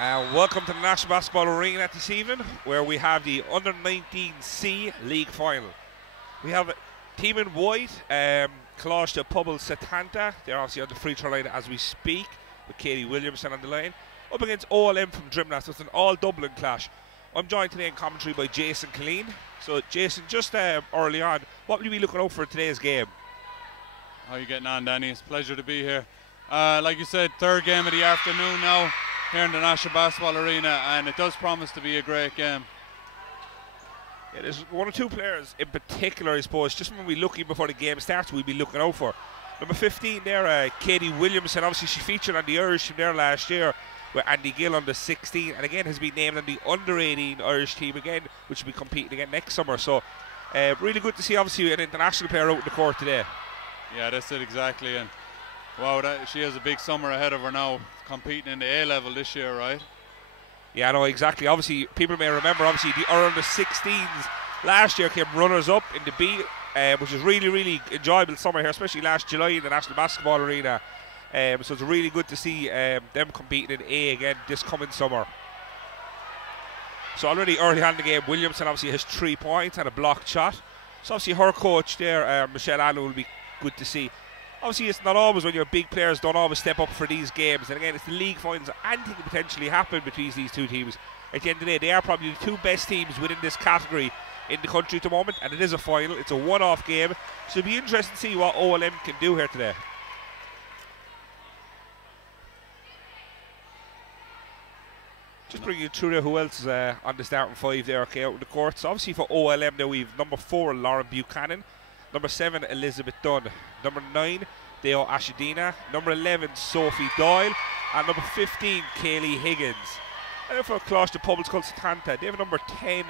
Welcome to the National Basketball Arena this evening, where we have the U19C League Final. We have a team in white, Colaiste, Pobail, Setanta. They're obviously on the free throw line as we speak, with Katie Williamson on the line, up against OLM from Drimnagh. So it's an all-Dublin clash. I'm joined today in commentary by Jason Colleen. So Jason, just early on, what will you be looking out for today's game? How are you getting on, Danny? It's a pleasure to be here. Like you said, third game of the afternoon now here in the National Basketball Arena, and it does promise to be a great game. Yeah, there's one or two players in particular, I suppose, just when we're looking before the game starts, we'll be looking out for. Number 15 there, Katie Williamson. Obviously she featured on the Irish team there last year with Andy Gill under 16, and again has been named on the under 18 Irish team again, which will be competing again next summer. So really good to see obviously an international player out in the court today. Yeah, that's it exactly, and wow, she has a big summer ahead of her now, competing in the A level this year, right? Yeah, no, exactly. Obviously, people may remember, obviously, the under 16s last year came runners-up in the B, which was really, really enjoyable summer here, especially last July in the National Basketball Arena. So it's really good to see them competing in A again this coming summer. So already early on in the game, Williamson obviously has 3 points and a blocked shot. So obviously her coach there, Michelle Allen, will be good to see. Obviously, it's not always when your big players don't always step up for these games. And again, it's the league finals. Anything can potentially happen between these two teams. At the end of the day, they are probably the two best teams within this category in the country at the moment. And it is a final. It's a one-off game. So it'll be interesting to see what OLM can do here today. Just bring you through there who else is on the starting five there, okay, out in the court. So obviously for OLM now we've number 4, Lauren Buchanan. Number 7, Elizabeth Dunn. Number 9, Deo Ashadina. Number 11, Sophie Doyle. And number 15, Kaylee Higgins. And then for Colaiste, Pobail, called Setanta. They have number 10,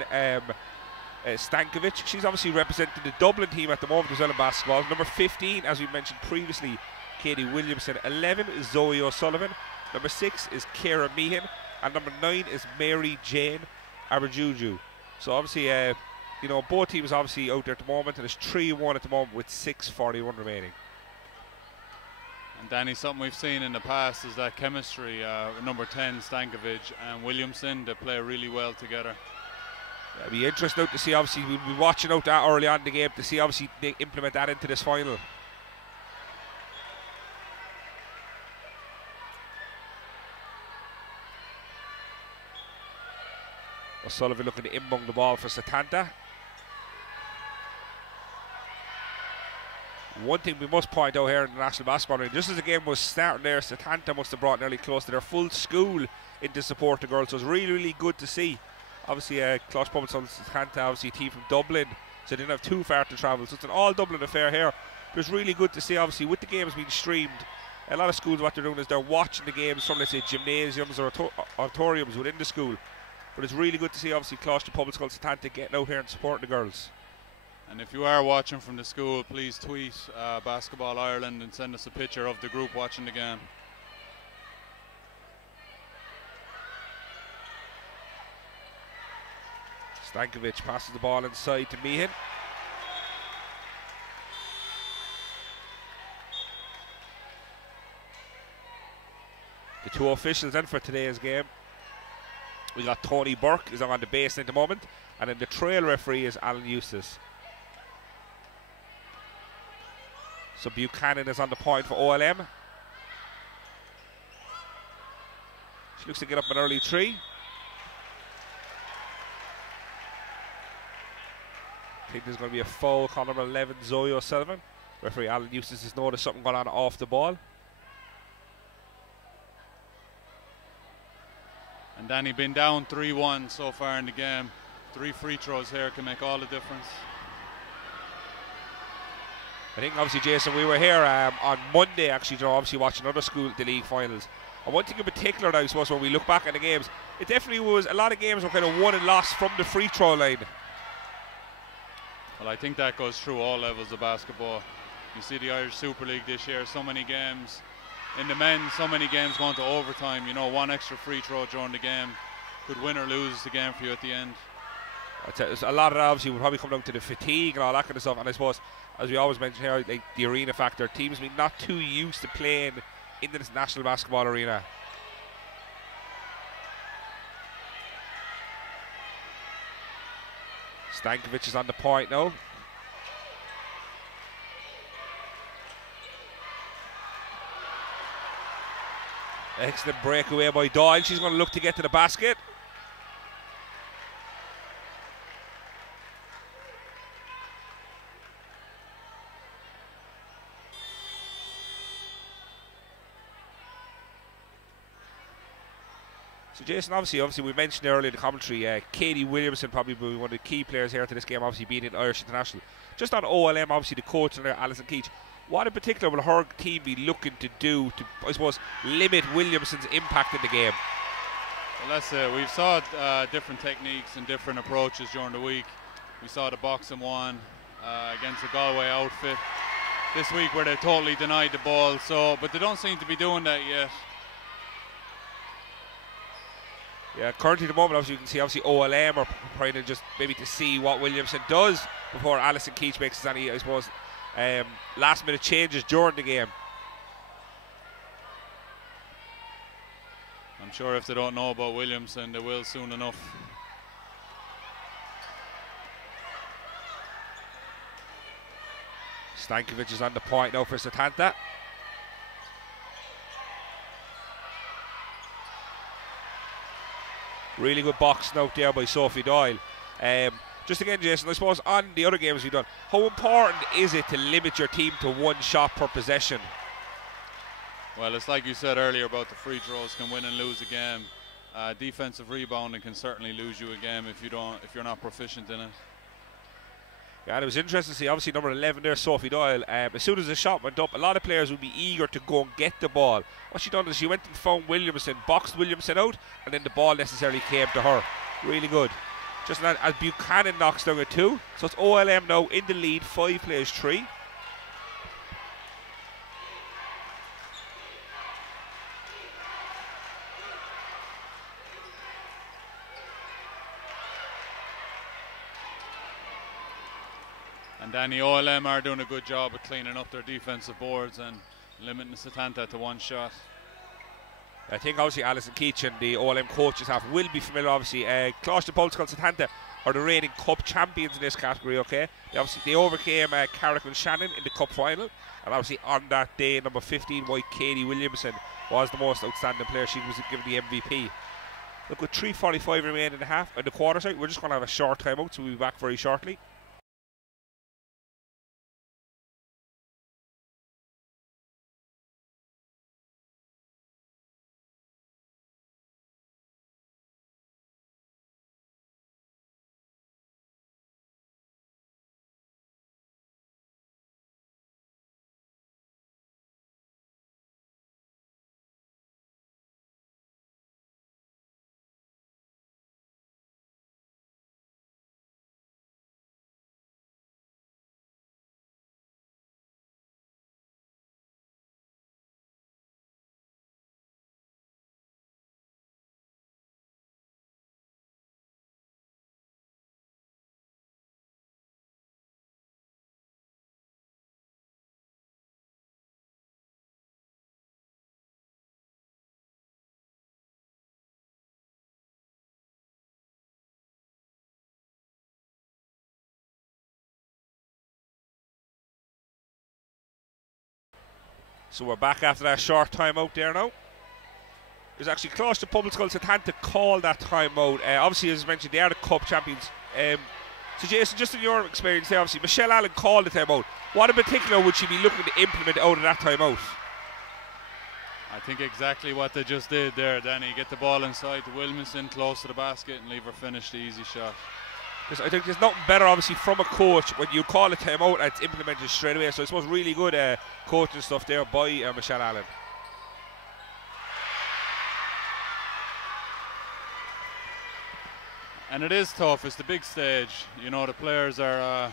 Stankovic. She's obviously representing the Dublin team at the moment as well in basketball. Number 15, as we mentioned previously, Katie Williamson. 11 is Zoe O'Sullivan. Number 6 is Ciara Meehan. And number 9 is Mary Jane Aberjuju. So obviously, you know, both teams obviously out there at the moment, and it's 3-1 at the moment with 6:41 remaining. And Danny, something we've seen in the past is that chemistry, number 10, Stankovic, and Williamson, they play really well together. Yeah, it'll be interesting out to see, obviously, we'll be watching out that early on in the game to see, obviously, they implement that into this final. O'Sullivan looking to inbound the ball for Setanta. One thing we must point out here in the National Basketball Arena, just as the game was starting there, Setanta must have brought nearly close to their full school in to support the girls. So it's really, really good to see. Obviously, Colaiste, Pobail, Setanta, obviously a team from Dublin, so they didn't have too far to travel. So it's an all-Dublin affair here. But it's really good to see, obviously, with the games being streamed, a lot of schools, what they're doing is they're watching the games from, let's say, gymnasiums or auditoriums within the school. But it's really good to see, obviously, Colaiste, Pobail, Setanta getting out here and supporting the girls. And if you are watching from the school, please tweet Basketball Ireland and send us a picture of the group watching the game. Stankovic passes the ball inside to Meehan. The two officials then for today's game. We got Tony Burke is on the baseline at the moment, and then the trail referee is Alan Eustace. So Buchanan is on the point for OLM. She looks to get up an early 3. I think there's going to be a foul call number 11, Zoe O'Sullivan. Referee Alan Eustace has noticed something going on off the ball. And Danny, been down 3-1 so far in the game. 3 free throws here can make all the difference. I think obviously, Jason, we were here on Monday actually, you know, obviously watching another school at the league finals. And one thing in particular, I suppose, when we look back at the games, it definitely was a lot of games were kind of won and lost from the free throw line. Well, I think that goes through all levels of basketball. You see the Irish Super League this year, so many games in the men, so many games going to overtime. You know, one extra free throw during the game could win or lose the game for you at the end. A lot of that obviously will probably come down to the fatigue and all that kind of stuff. And I suppose, as we always mention here, like the arena factor, teams being not too used to playing in this National Basketball Arena. Stankovic is on the point now. Excellent breakaway by Doyle. She's going to look to get to the basket. So Jason, obviously we mentioned earlier in the commentary, Katie Williamson probably will be one of the key players here to this game, obviously being in Irish International. Just on OLM, obviously the coach and Alison Keach, what in particular will her team be looking to do to, I suppose, limit Williamson's impact in the game? Well, that's it. We've saw different techniques and different approaches during the week. We saw the boxing one against the Galway outfit this week where they totally denied the ball. So, but they don't seem to be doing that yet. Yeah, currently at the moment, obviously you can see OLM are trying to just maybe to see what Williamson does before Alison Keach makes any, I suppose, last minute changes during the game. I'm sure if they don't know about Williamson, they will soon enough. Stankovic is on the point now for Setanta. Really good boxing out there by Sophie Doyle. Just again, Jason, I suppose on the other games we've done, how important is it to limit your team to one shot per possession? Well, it's like you said earlier about the free throws can win and lose a game. Defensive rebounding can certainly lose you a game if you're not proficient in it. Yeah, and it was interesting to see, obviously number 11 there, Sophie Doyle, as soon as the shot went up, a lot of players would be eager to go and get the ball. What she done is she went and found Williamson, boxed Williamson out, and then the ball necessarily came to her. Really good. Just as Buchanan knocks down a 2, so it's OLM now in the lead, 5 plays 3. And Danny, OLM are doing a good job of cleaning up their defensive boards and limiting Setanta to one shot. I think obviously Alison Keach and the OLM coaches staff will be familiar, obviously. Colaiste and Setanta are the reigning cup champions in this category, okay? They overcame Carrick and Shannon in the cup final, and obviously on that day, number 15, white Katie Williamson was the most outstanding player. She was given the MVP. Look, with 3:45 remaining in the quarter, sorry, we're just going to have a short timeout, so we'll be back very shortly. So we're back after that short timeout there now. There's actually Colaiste Public Schools that had to call that timeout. Obviously, as mentioned, they are the cup champions. So Jason, just in your experience there, obviously, Michelle Allen called the timeout. What in particular would she be looking to implement out of that timeout? I think exactly what they just did there, Danny. Get the ball inside to Williamson, close to the basket, and leave her finish the easy shot. I think there's nothing better, obviously, from a coach when you call a timeout and it's implemented straight away. So I suppose really good coaching stuff there by Michelle Allen. And it is tough. It's the big stage. You know, the players are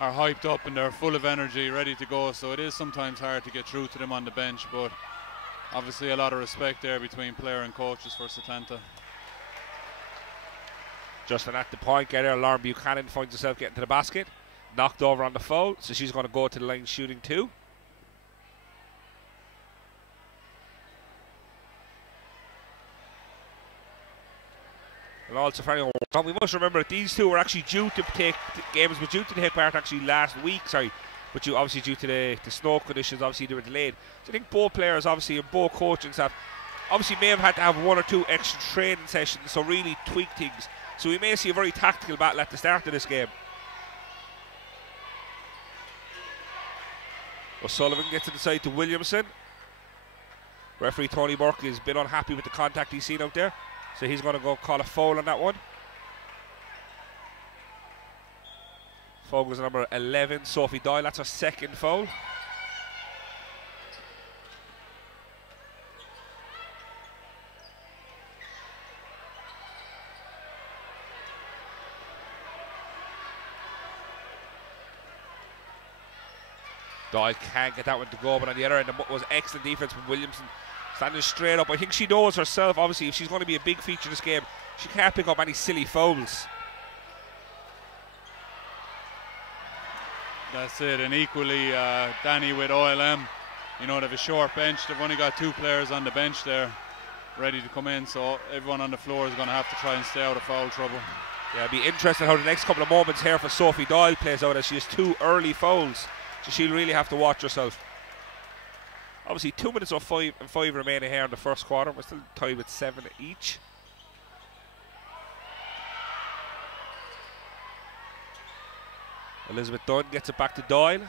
hyped up and they're full of energy, ready to go. So it is sometimes hard to get through to them on the bench. But obviously a lot of respect there between player and coaches for Setanta. Just at the point getter, Lauren Buchanan finds herself getting to the basket, knocked over on the foul, so she's going to go to the line shooting 2. And And also for anyone, we must remember that these two were actually due to take games, were due to take part actually last week. Sorry, but obviously due to the snow conditions, obviously they were delayed. So I think both players, obviously, and both coaching staff, obviously may have had to have 1 or 2 extra training sessions, so really tweak things. So we may see a very tactical battle at the start of this game. O'Sullivan gets it inside to Williamson. Referee Tony Burke has been unhappy with the contact he's seen out there, so he's going to go call a foul on that one. Foul was number 11, Sophie Doyle. That's her second foul. Doyle can't get that one to go, but on the other end, it was excellent defense from Williamson, standing straight up. I think she knows herself, obviously, if she's going to be a big feature in this game, she can't pick up any silly fouls. That's it, and equally, Danny with OLM, you know, they have a short bench. They've only got 2 players on the bench there ready to come in, so everyone on the floor is going to have to try and stay out of foul trouble. Yeah, it'll be interesting how the next couple of moments here for Sophie Doyle plays out, as she has 2 early fouls, so she'll really have to watch herself. Obviously 2 minutes of 5 remaining here in the first quarter. We're still tied with 7 each. Elizabeth Dunn gets it back to Doyle.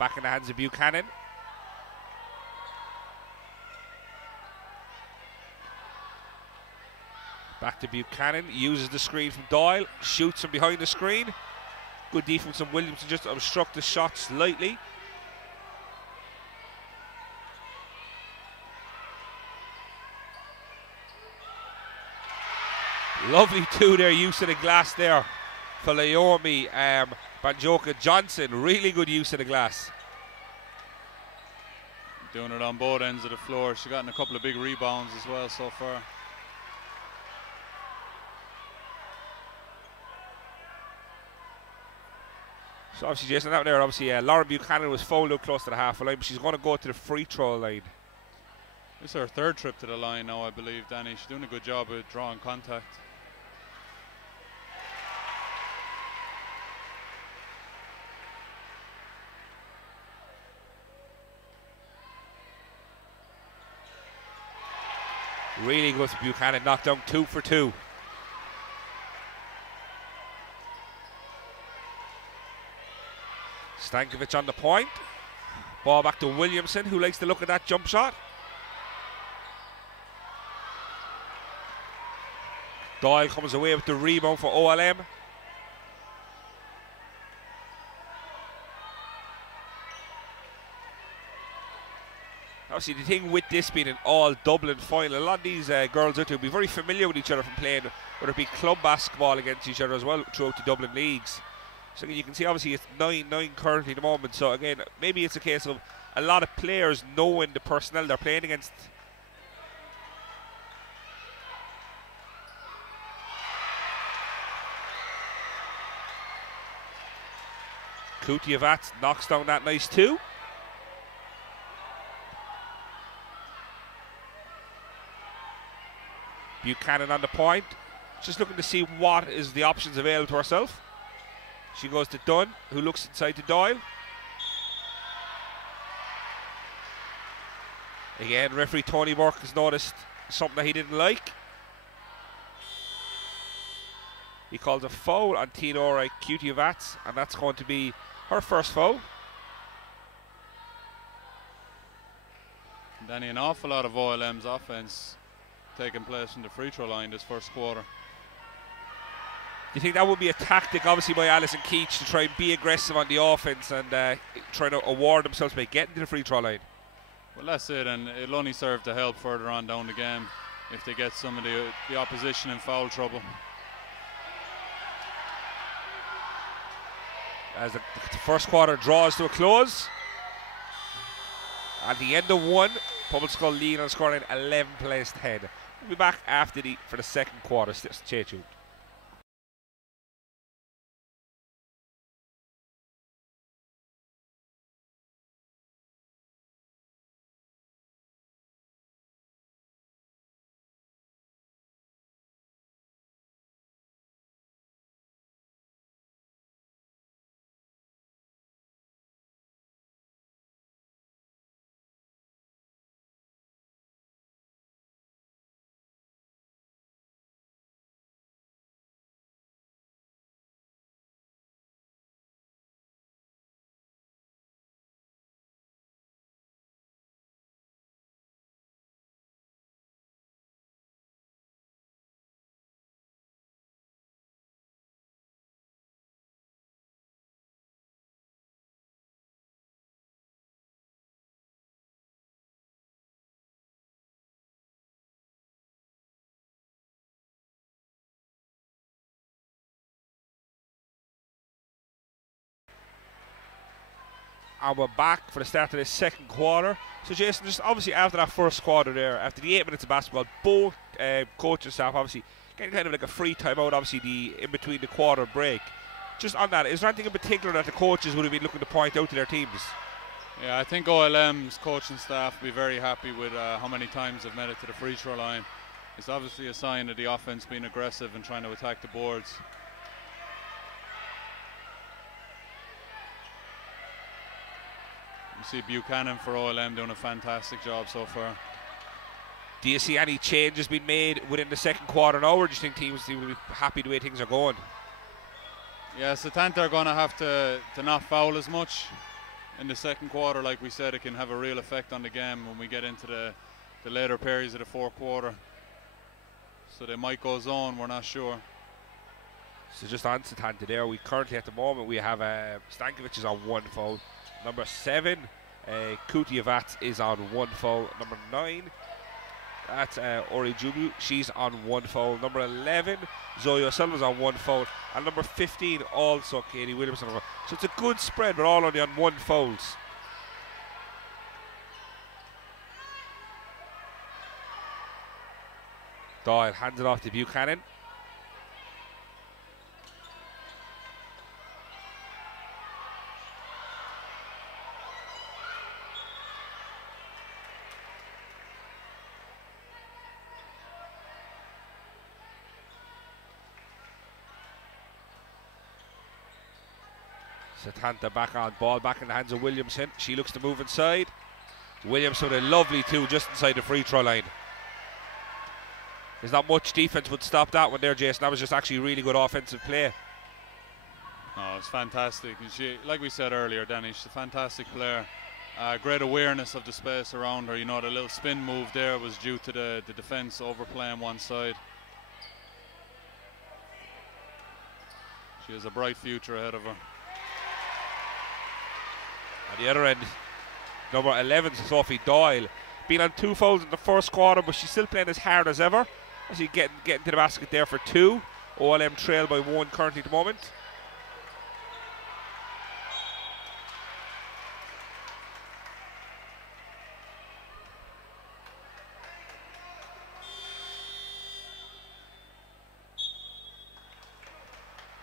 Back in the hands of Buchanan. Back to Buchanan, uses the screen from Doyle, shoots from behind the screen. Good defense from Williamson, just obstruct the shot slightly. Lovely 2 there, use of the glass there for Naomi Banjoka Johnson. Really good use of the glass. Doing it on both ends of the floor. She's gotten a couple of big rebounds as well so far. So obviously, Jason, out there, obviously, Lauren Buchanan was fouled out close to the half line, but she's going to go to the free throw line. This is her 3rd trip to the line now, I believe, Danny. She's doing a good job of drawing contact. Really good for Buchanan, knocked down 2 for 2. Stankovic on the point. Ball back to Williamson, who likes to look at that jump shot. Doyle comes away with the rebound for OLM. Obviously, the thing with this being an all Dublin final, a lot of these girls out there will be very familiar with each other from playing, whether it be club basketball against each other as well throughout the Dublin leagues. So you can see, obviously, it's 9-9 currently at the moment. So again, maybe it's a case of a lot of players knowing the personnel they're playing against. Kutyevat knocks down that nice 2. Buchanan on the point, just looking to see what is the options available to herself. She goes to Dunn, who looks inside to Doyle. Again, referee Tony Burke has noticed something that he didn't like. He calls a foul on Tinora Kutyevat, and that's going to be her first foul. Danny, an awful lot of OLM's offense taking place in the free throw line this first quarter. Do you think that would be a tactic, obviously, by Alison Keach to try and be aggressive on the offense and try to award themselves by getting to the free throw line? Well, that's it, and it'll only serve to help further on down the game if they get some of the opposition in foul trouble. As the first quarter draws to a close. At the end of 1, Public Skull lead on scoring 11 plays 10. We'll be back after for the second quarter. Stay tuned. and we're back for the start of the second quarter. So Jason, just obviously after that first quarter there, after the 8 minutes of basketball, both coaching staff obviously getting kind of like a free timeout, obviously in between the quarter break. Just on that, is there anything in particular that the coaches would have been looking to point out to their teams? Yeah, I think OLM's coaching staff will be very happy with how many times they've made it to the free throw line. It's obviously a sign of the offense being aggressive and trying to attack the boards. You see Buchanan for OLM doing a fantastic job so far. Do you see any changes being made within the second quarter now, or do you think teams will be happy the way things are going? Yeah, Setanta are going to have to not foul as much in the second quarter. Like we said, it can have a real effect on the game when we get into the later periods of the fourth quarter. So they might go zone, we're not sure. So just on Setanta there, we currently at the moment we have Stankovic is on 1 foul. Number 7, Kutievac is on 1 foul. Number 9, that's Ori Jubu, she's on 1 foul. Number 11, Zoe O'Sullivan's on 1 foul. And number 15, also Katie Williamson. So it's a good spread, we're all only on 1 fouls. Doyle hands it off to Buchanan. Setanta back on, ball back in the hands of Williamson. She looks to move inside. Williamson with a lovely 2 just inside the free throw line. There's not much defense would stop that one there, Jason. That was just actually really good offensive play. Oh, it's fantastic. And she, like we said earlier, Danny, she's a fantastic player. Great awareness of the space around her. You know, the little spin move there was due to the defense overplaying one side. She has a bright future ahead of her. On the other end, number 11, Sophie Doyle, been on 2 fouls in the first quarter, but she's still playing as hard as ever. As you getting to the basket there for 2. OLM trail by 1 currently at the moment.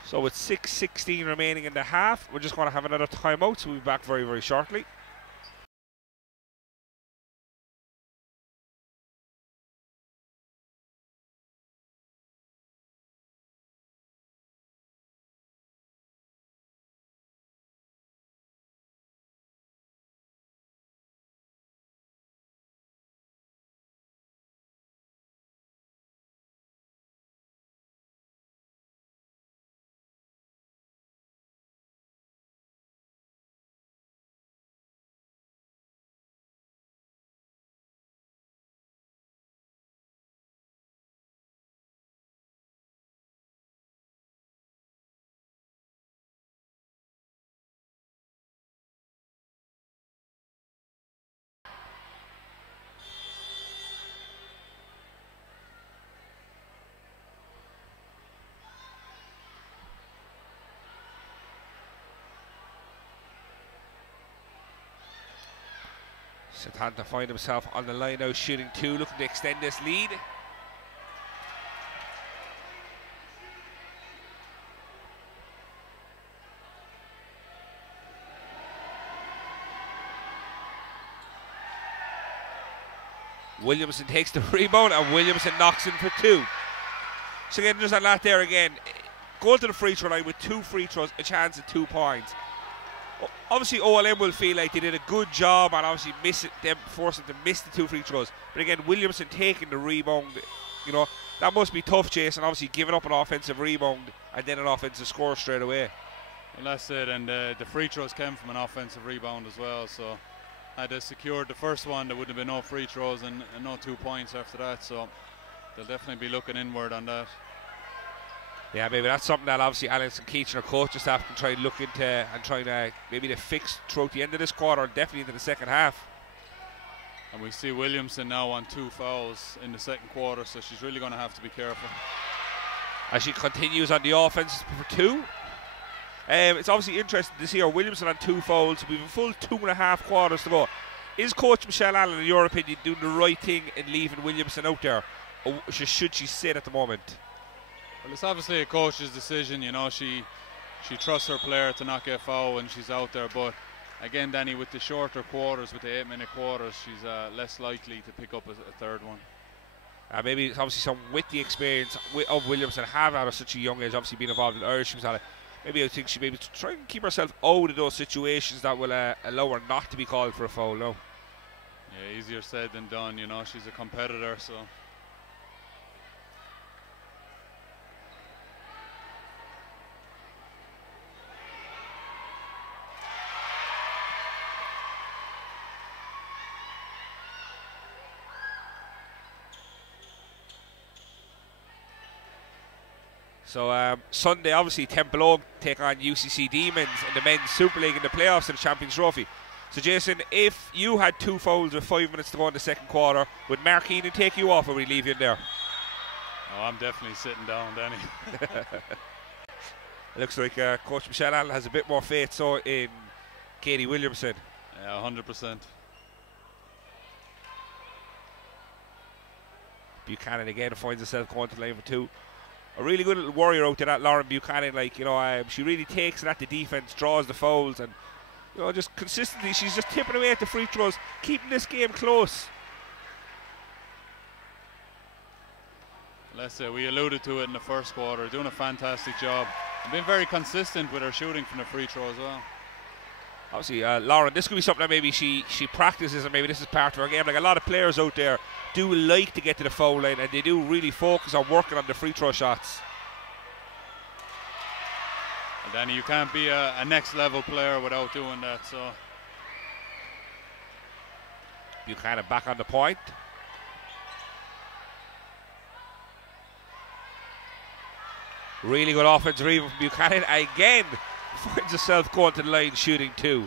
So with 6:16 remaining in the half, we're just going to have another timeout, so we'll be back very, very shortly. Setanta find himself on the line now, shooting 2, looking to extend this lead. Williamson takes the rebound and Williamson knocks in for 2. So again, just on that there again, going to the free throw line with 2 free throws, a chance at 2 points. Obviously OLM will feel like they did a good job and obviously force them to miss the 2 free throws. But again, Williamson taking the rebound, you know, that must be tough, Jason, obviously giving up an offensive rebound and then an offensive score straight away. Well, that's it, and the free throws came from an offensive rebound as well, so had they secured the first one, there would have been no free throws and no 2 points after that, so they'll definitely be looking inward on that. Yeah, maybe that's something that obviously Alex and Keach and our coaching staff can try and look into and try to maybe to fix throughout the end of this quarter and definitely into the second half. And we see Williamson now on 2 fouls in the second quarter, so she's really going to have to be careful. As she continues on the offense for 2. It's obviously interesting to see our Williamson on 2 fouls. We've a full 2.5 quarters to go. Is Coach Michelle Allen, in your opinion, doing the right thing in leaving Williamson out there? Or should she sit at the moment? Well, it's obviously a coach's decision. You know, she trusts her player to not get fouled when she's out there. But again, Danny, with the shorter quarters, with the 8-minute quarters, she's less likely to pick up a third one. Maybe it's obviously some with the experience of Williamson, have at such a young age, obviously being involved in Irish teams. Maybe I think she maybe try and keep herself out of those situations that will allow her not to be called for a foul. No. Yeah, easier said than done. You know, she's a competitor, so. So Sunday, obviously, Temple take on UCC Demons in the Men's Super League in the playoffs of the Champions Trophy. So, Jason, if you had 2 fouls with 5 minutes to go in the second quarter, would Mark Keenan take you off, or would he leave you in there? Oh, I'm definitely sitting down, Danny. It looks like Coach Michelle Allen has a bit more faith in Katie Williamson. Yeah, 100%. Buchanan again finds herself going to the line for 2. A really good little warrior out there, that Lauren Buchanan. She really takes it at the defence, draws the fouls, and just consistently she's just tipping away at the free throws, keeping this game close. Let's say we alluded to it in the first quarter, doing a fantastic job and being very consistent with her shooting from the free throw as well. Obviously, Lauren, this could be something that maybe she practices, and maybe this is part of her game. Like a lot of players out there do like to get to the foul line, and they do really focus on working on the free throw shots. And Danny, you can't be a next level player without doing that. So Buchanan back on the point. Really good offensive rebound from Buchanan. Again, finds herself going to the line shooting 2.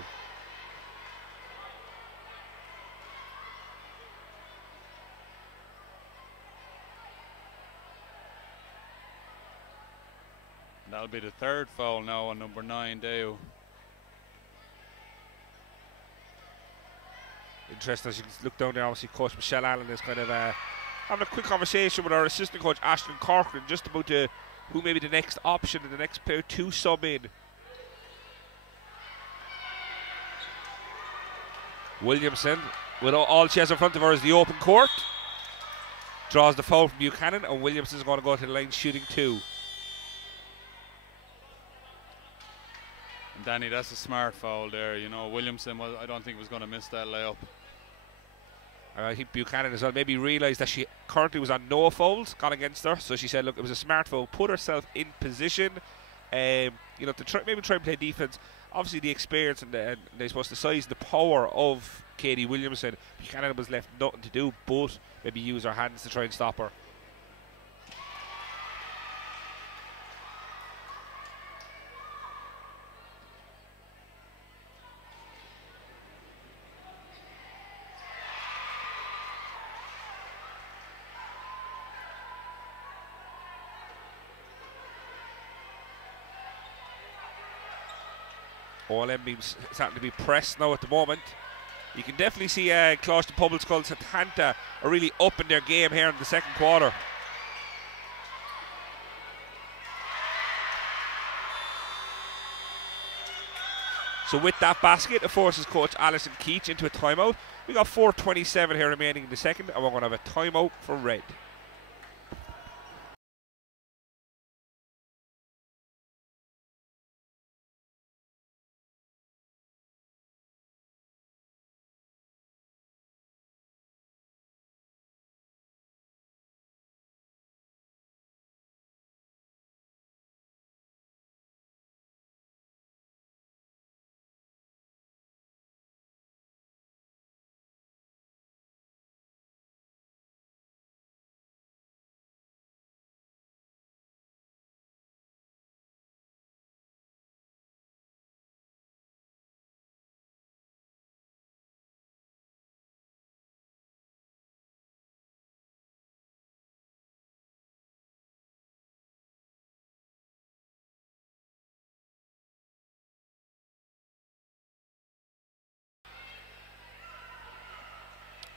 that'll be the 3rd foul now on number 9, Deo. Interesting, as you can look down there, obviously Coach Michelle Allen is kind of having a quick conversation with our assistant coach Ashton Corcoran just about who may be the next option and the next player to sub in. Williamson, with all she has in front of her is the open court. Draws the foul from Buchanan, and Williamson's going to go to the line shooting 2. And Danny, that's a smart foul there. You know, Williamson I don't think was going to miss that layup. I think Buchanan as well maybe realised that she currently was on no fouls gone against her, so she said, look, it was a smart foul, put herself in position, to maybe try and play defence. Obviously the experience and I suppose the size and the power of Katie Williamson, Buchanan was left nothing to do but maybe use her hands to try and stop her. OLM being starting to be pressed now at the moment. You can definitely see Colaiste Pobail's called Setanta are really up in their game here in the second quarter. So with that basket, it forces coach Alison Keach into a timeout. We got 4:27 here remaining in the second, and we're going to have a timeout for red.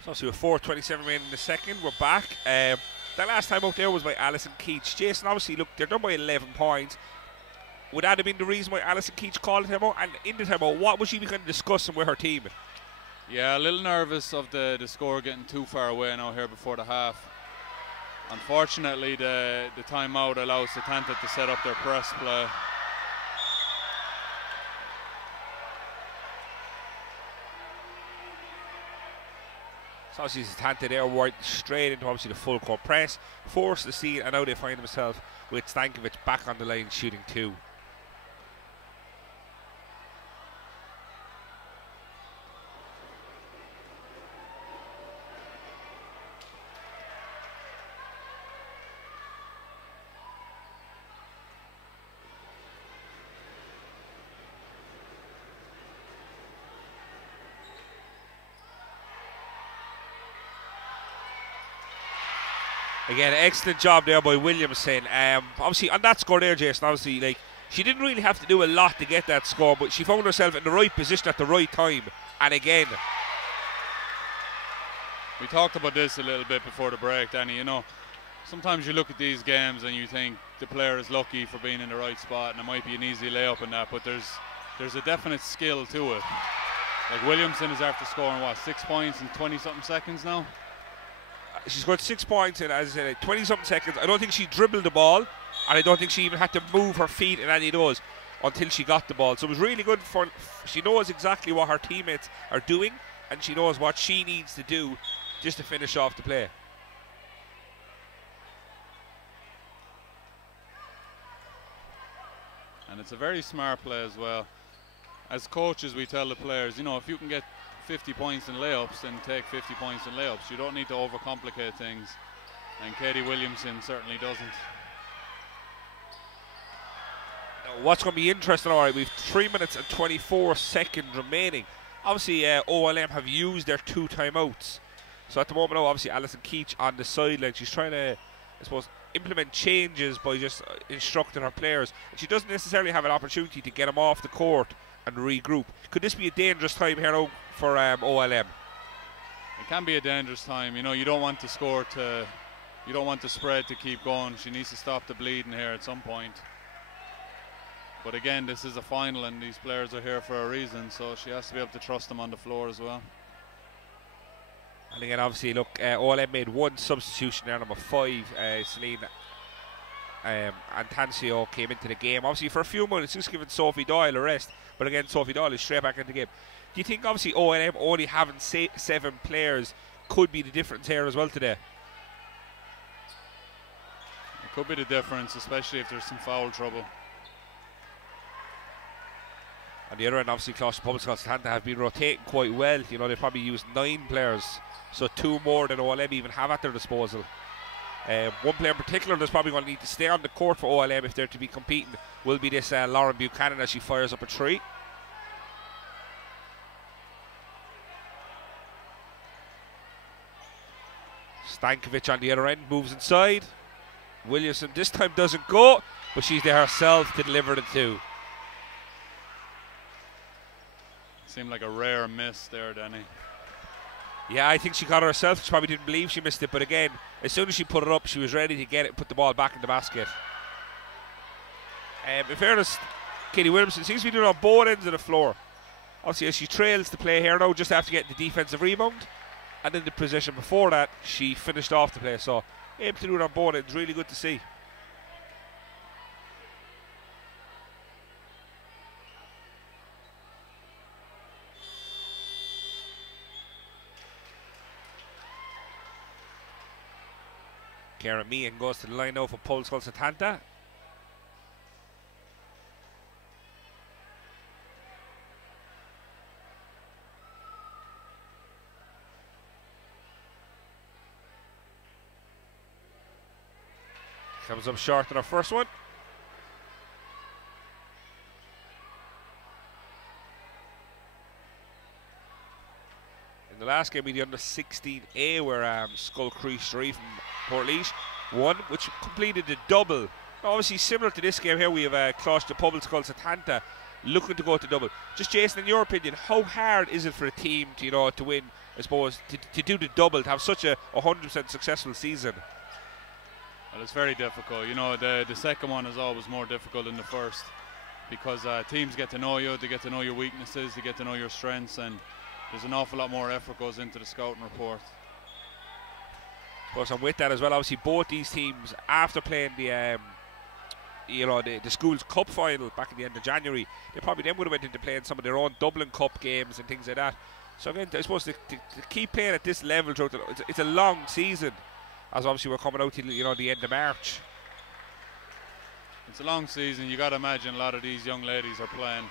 So with 4:27 remaining in the second, we're back. That last time out there was by Alison Keach. Jason, obviously, look, they're done by 11 points. Would that have been the reason why Alison Keach called the timeout? And in the timeout, what was she kind of discussing with her team? Yeah, a little nervous of the score getting too far away now here before the half. Unfortunately, the timeout allows Setanta to set up their press play. So obviously Setanta there went straight into obviously the full court press, forced the steal, and now they find themselves with Stankovic back on the line shooting 2. Again, excellent job there by Williamson. Obviously, on that score there, Jason, obviously, like, she didn't really have to do a lot to get that score, but she found herself in the right position at the right time. And again, we talked about this a little bit before the break, Danny. You know, sometimes you look at these games and you think the player is lucky for being in the right spot, and it might be an easy layup in that, but there's a definite skill to it. Like, Williamson is after scoring, what, 6 points in 20-something seconds now? She's got 6 points in, as I said, 20-something seconds. I don't think she dribbled the ball, and I don't think she even had to move her feet in any of those until she got the ball. So it was really good for. She knows exactly what her teammates are doing, and she knows what she needs to do just to finish off the play. And it's a very smart play as well. As coaches, we tell the players, you know, if you can get 50 points in layups, then take 50 points in layups. You don't need to overcomplicate things, and Katie Williamson certainly doesn't. Now, what's going to be interesting, alright, we've 3 minutes and 24 seconds remaining. Obviously, OLM have used their 2 timeouts. So at the moment now, obviously, Alison Keach on the sideline. She's trying to, I suppose, implement changes by just instructing her players. And she doesn't necessarily have an opportunity to get them off the court and regroup. Could this be a dangerous time here now for OLM? It can be a dangerous time. You know, you don't want the score to, you don't want the spread to keep going. She needs to stop the bleeding here at some point. But again, this is a final and these players are here for a reason, so she has to be able to trust them on the floor as well. And again, obviously, look, OLM made 1 substitution there, number 5, Celine and Tansio came into the game. Obviously, for a few minutes, just giving Sophie Doyle a rest. But again, Sophie Doyle is straight back into the game. Do you think, obviously, OLM only having 7 players could be the difference here as well today? It could be the difference, especially if there's some foul trouble. On the other end, obviously, Colaiste Public Schools Setanta have been rotating quite well. You know, they probably used 9 players, so 2 more than OLM even have at their disposal. One player in particular that's probably going to need to stay on the court for OLM if they're to be competing will be this Lauren Buchanan as she fires up a 3. Stankovic on the other end moves inside. Williamson this time doesn't go, but she's there herself to deliver the 2. Seemed like a rare miss there, Danny. Yeah, I think she got it herself. She probably didn't believe she missed it, but again, as soon as she put it up, she was ready to get it, put the ball back in the basket. In fairness, Katie Williamson seems to be doing on both ends of the floor. Obviously, as she trails the play here now, just after getting the defensive rebound, and in the position before that, she finished off the play. So, able to do it on both ends, really good to see. Karen Meehan goes to the line now for Public Schools Setanta. Comes up short on our first one. In the last game, we did under 16A, where Skull Crease from Portlaoise won, which completed the double. Obviously, similar to this game here, we have Colaiste Public Schools Setanta looking to go to double. Just Jason, in your opinion, how hard is it for a team to, you know, to win I suppose, to do the double, to have such a 100% successful season? Well, it's very difficult. You know, the second one is always more difficult than the first, because teams get to know you, they get to know your weaknesses, they get to know your strengths, and there's an awful lot more effort goes into the scouting report. But with that as well, obviously both these teams, after playing the schools cup final back in the end of January, they probably then would have went into playing some of their own Dublin Cup games and things like that. So again, I suppose to keep playing at this level throughout it's a long season, as obviously we're coming out to the end of March. It's a long season. You got to imagine a lot of these young ladies are playing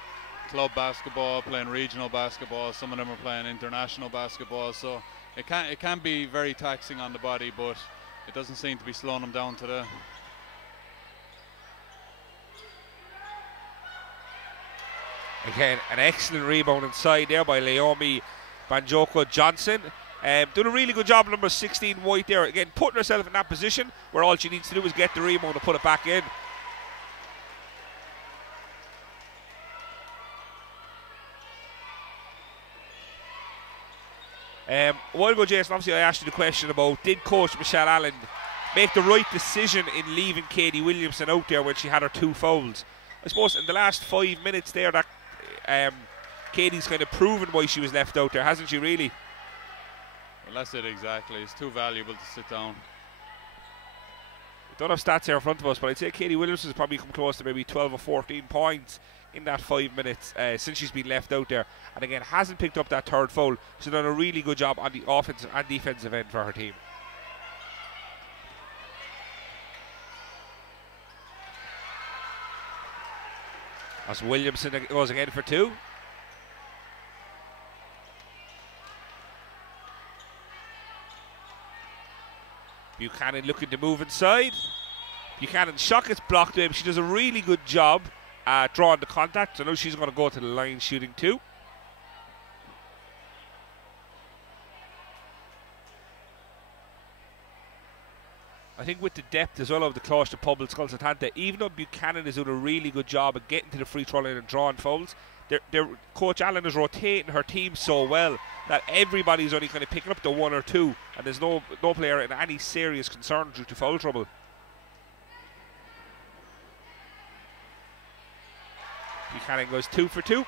club basketball, playing regional basketball. Some of them are playing international basketball. So it can be very taxing on the body, but it doesn't seem to be slowing them down today. Again, an excellent rebound inside there by Naomi Banjoko Johnson. Doing a really good job, number 16 White there. Again, putting herself in that position where all she needs to do is get the rebound and put it back in. A while ago, Jason, obviously I asked you the question about, did Coach Michelle Allen make the right decision in leaving Katie Williamson out there when she had her 2 fouls? I suppose in the last 5 minutes there, that Katie's kind of proven why she was left out there, hasn't she, really? Well, that's it exactly. It's too valuable to sit down. We don't have stats here in front of us, but I'd say Katie Williamson has probably come close to maybe 12 or 14 points in that 5 minutes since she's been left out there. And again, hasn't picked up that 3rd foul. She's done a really good job on the offensive and defensive end for her team. As Williamson goes again for 2. Buchanan looking to move inside. Buchanan's shot gets blocked away, but she does a really good job drawing the contact. So now she's going to go to the line shooting 2. I think with the depth as well of the Colaiste Pobail Skull Setanta, even though Buchanan is doing a really good job of getting to the free throw line and drawing fouls, Coach Allen is rotating her team so well that everybody's only kind of picking up the 1 or 2, and there's no player in any serious concern due to foul trouble. Buchanan goes 2 for 2.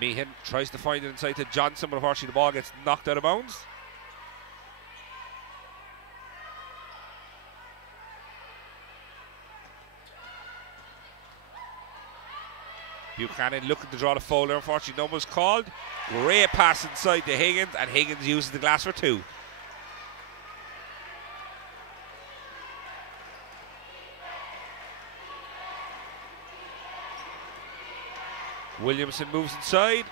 Meehan tries to find it inside to Johnson, but unfortunately the ball gets knocked out of bounds. Buchanan looking to draw the foul there. Unfortunately, no one was called. Great pass inside to Higgins, and Higgins uses the glass for 2. Williamson moves inside.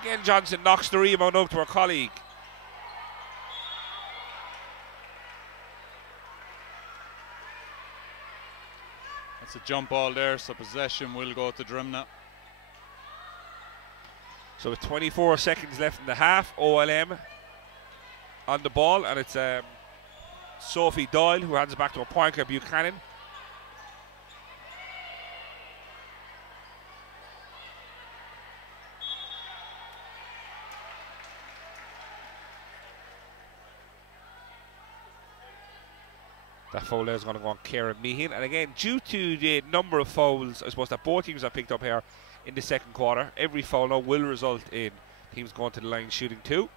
Again, Johnson knocks the rebound out to her colleague. That's a jump ball there, so possession will go to Drimnagh. So with 24 seconds left in the half, OLM on the ball, and it's Sophie Doyle who hands it back to her point guard Buchanan. That foul there is going to go on Kieran Meehan. And again, due to the number of fouls, I suppose, that both teams have picked up here in the second quarter, every foul now will result in teams going to the line shooting 2.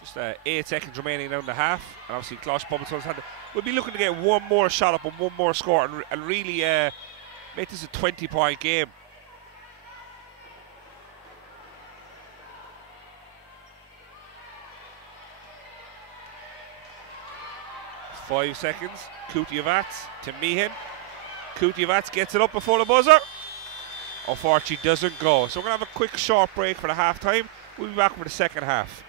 Just 8 seconds remaining down the half, and obviously Colaiste Pobail Skull will be looking to get one more shot up and one more score and really make this a 20-point game. Five seconds. Kutiavats to Meehan. Kutiavats gets it up before the buzzer. Unfortunately, doesn't go. So we're going to have a quick short break for the half time. We'll be back for the second half.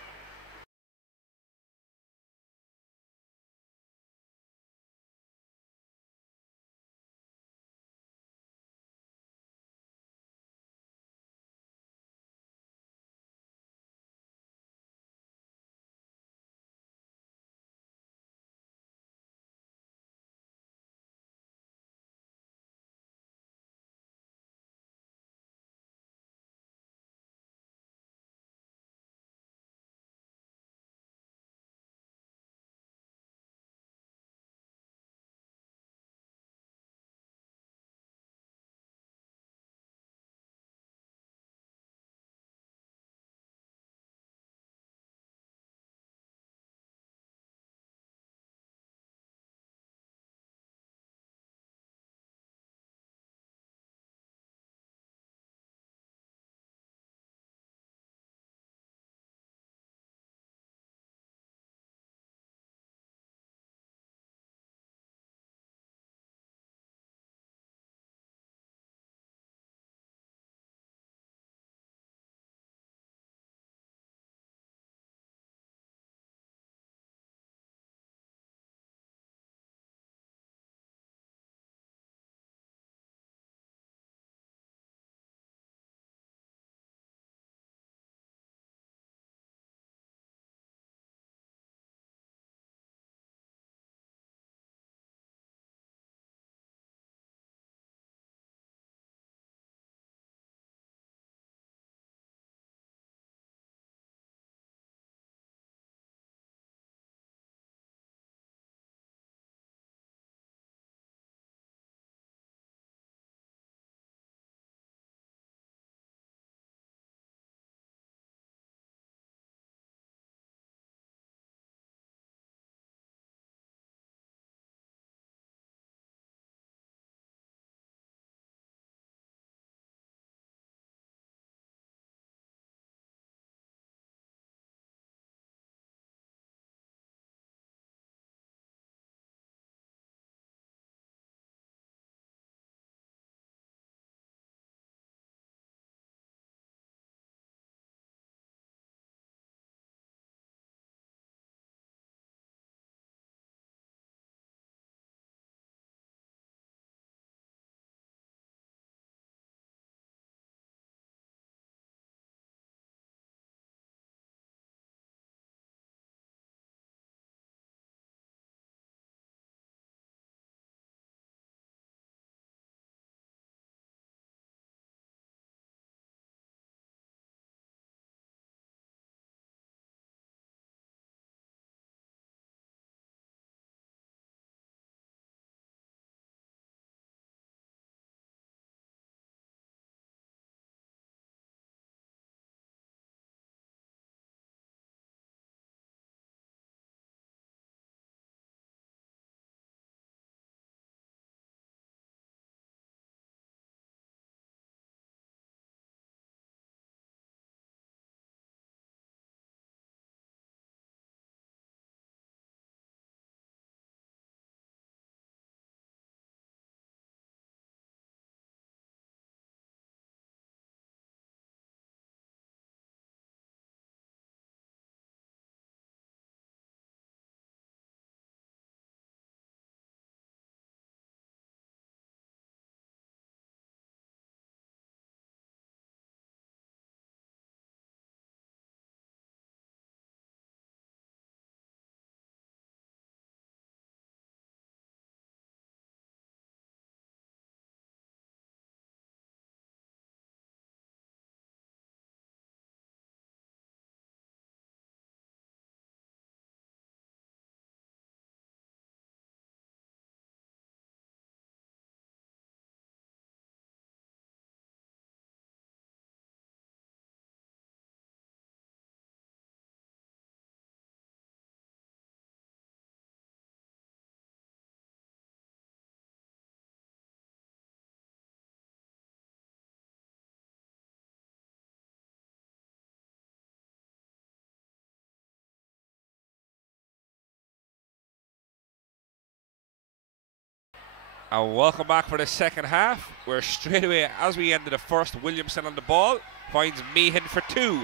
And welcome back for the second half, where straight away, as we ended the first, Williamson on the ball finds Meehan for two.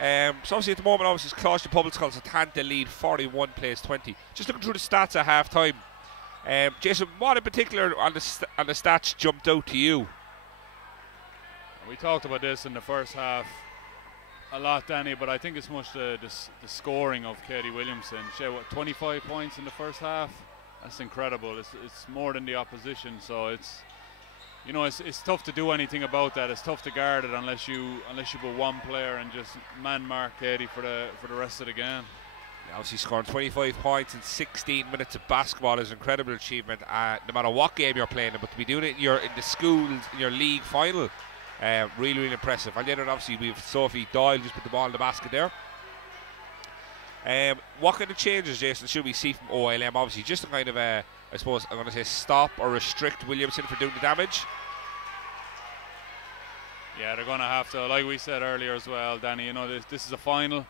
So obviously at the moment, obviously it's Colaiste Public School Setanta lead 41-20. Just looking through the stats at half time. Jason, what in particular on the stats jumped out to you? We talked about this in the first half a lot, Danny, but I think it's much the scoring of Katie Williamson. She had, 25 points in the first half? That's incredible. It's more than the opposition, so it's tough to do anything about that. It's tough to guard it unless you put one player and just man mark Katie for the rest of the game. Obviously scoring 25 points in 16 minutes of basketball is an incredible achievement, no matter what game you're playing. But to be doing it in the schools, in your league final, really, really impressive. And then obviously we have Sophie Doyle just put the ball in the basket there. What kind of changes, Jason, should we see from OLM? Obviously just to kind of, I suppose I'm going to say stop or restrict Williamson from doing the damage. Yeah, they're going to have to, like we said earlier as well, Danny, this is a final.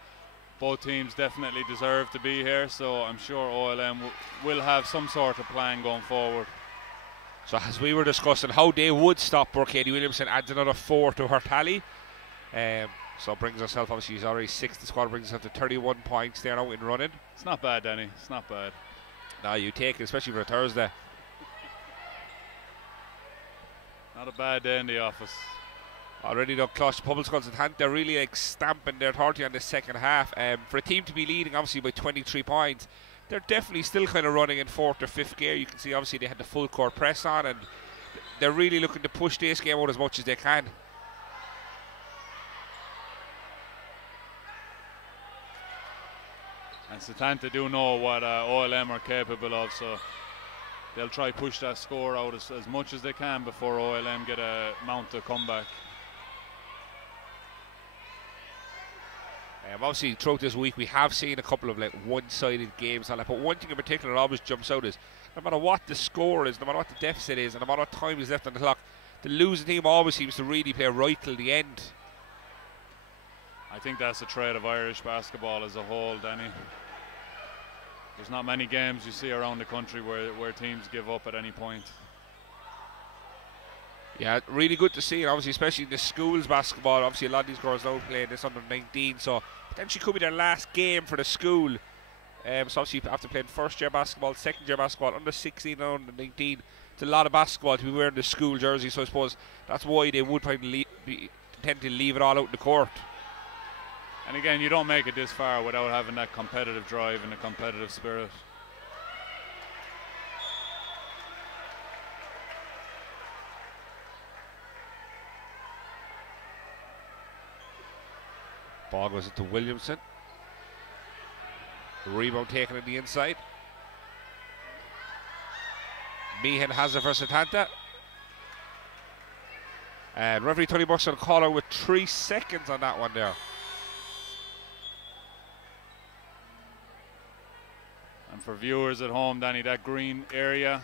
Both teams definitely deserve to be here, so I'm sure OLM will have some sort of plan going forward. So as we were discussing how they would stop Katie Williamson, adds another 4 to her tally. So brings herself, obviously she's already 6th. The squad brings herself to 31 points there now in running. It's not bad, Danny. It's not bad. No, you take it, especially for a Thursday. Not a bad day in the office. Already though, Colaiste Public Schools at hand, they're really like stamping their 30 on the second half. For a team to be leading obviously by 23 points, they're definitely still kind of running in 4th or 5th gear. You can see obviously they had the full court press on, and they're really looking to push this game out as much as they can. And Setanta do know what OLM are capable of, so they'll try push that score out as much as they can before OLM get a mount a comeback. Obviously throughout this week we have seen a couple of like one-sided games, but one thing in particular that always jumps out is no matter what the score is, no matter what the deficit is, and no matter what time is left on the clock, the losing team always seems to really play right till the end. I think that's a trait of Irish basketball as a whole, Danny. There's not many games you see around the country where teams give up at any point. Yeah, really good to see, and obviously especially in the schools basketball. Obviously a lot of these girls now playing this under 19, so potentially could be their last game for the school. So obviously after playing first year basketball, second year basketball, under 16 and under 19, it's a lot of basketball to be wearing the school jersey, so I suppose that's why they would probably tend to leave it all out in the court. And again, you don't make it this far without having that competitive drive and a competitive spirit. Ball goes into Williamson. Rebound taken on the inside. Meehan has it for Setanta. And referee Tony Buck's going to call out with 3 seconds on that one there. And for viewers at home, Danny, that green area,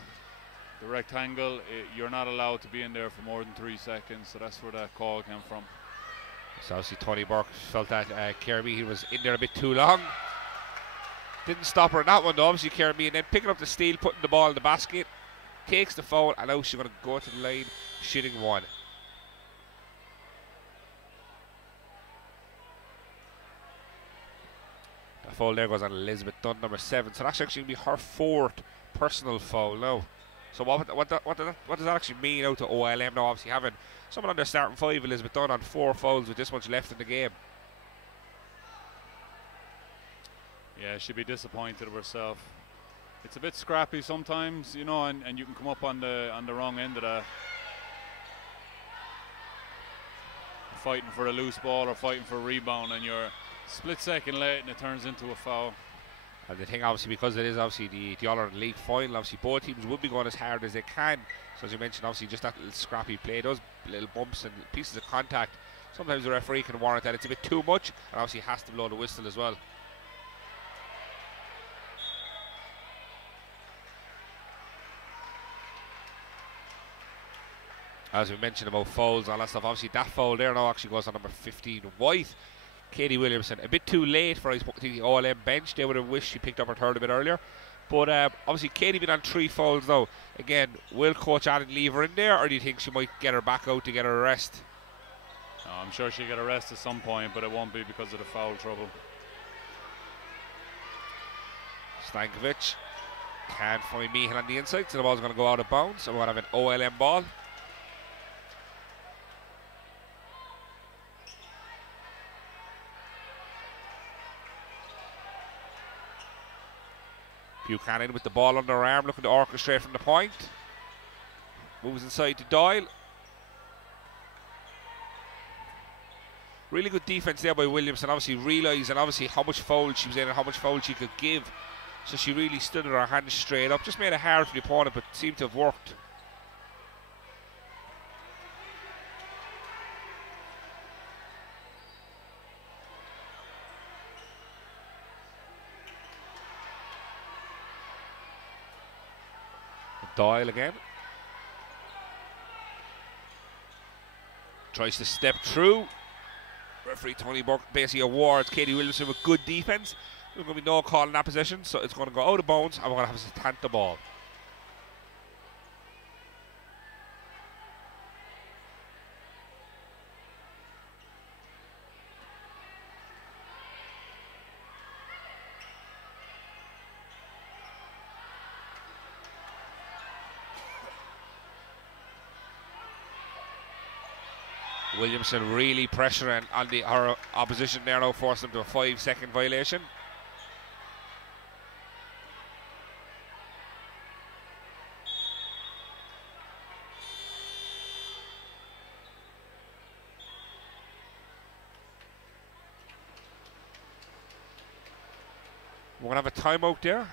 the rectangle, you're not allowed to be in there for more than 3 seconds, so that's where that call came from. So obviously Tony Burke felt that Kerry he was in there a bit too long. Didn't stop her on that one though, obviously Kerry, and then picking up the steal, putting the ball in the basket, takes the foul, and now she's going to go to the line, shooting 1. The foul there goes on Elizabeth Dunn, number 7. So that's actually going to be her 4th personal foul now. So what does that actually mean out to OLM now? Obviously having someone on their starting 5, Elizabeth Dunn, on 4 fouls with this much left in the game. Yeah, she'd be disappointed with herself. It's a bit scrappy sometimes, you know, and you can come up on the wrong end of that. Fighting for a loose ball or fighting for a rebound, and you're split second late and it turns into a foul. And the thing obviously, because it is obviously the All-Ireland League final, obviously both teams would be going as hard as they can. So as you mentioned, obviously just that little scrappy play, those little bumps and pieces of contact, sometimes the referee can warrant that it's a bit too much, and obviously has to blow the whistle as well. As we mentioned about fouls and all that stuff, obviously that foul there now actually goes on number 15, White. Katie Williamson, a bit too late for the OLM bench. They would have wished she picked up her 3rd a bit earlier. But obviously Katie been on 3 fouls now. Again, will Coach Allen leave her in there, or do you think she might get her back out to get her a rest? I'm sure she'll get a rest at some point, but it won't be because of the foul trouble. Stankovic can't find Meehan on the inside, so the ball's going to go out of bounds. So we're going to have an OLM ball. Buchanan with the ball under her arm, looking to orchestrate from the point. Moves inside to Doyle. Really good defence there by Williamson, obviously realising obviously how much foul she was in and how much foul she could give. So she really stood with her hands straight up. Just made it hard for the opponent, but seemed to have worked. Doyle again. Tries to step through. Referee Tony Burke basically awards Katie Williamson with good defence. There's going to be no call in that position, so it's going to go out of bounds and we're going to have a Setanta ball. Williamson really pressuring on her opposition there now, forced them to a 5-second violation. We're going to have a timeout there.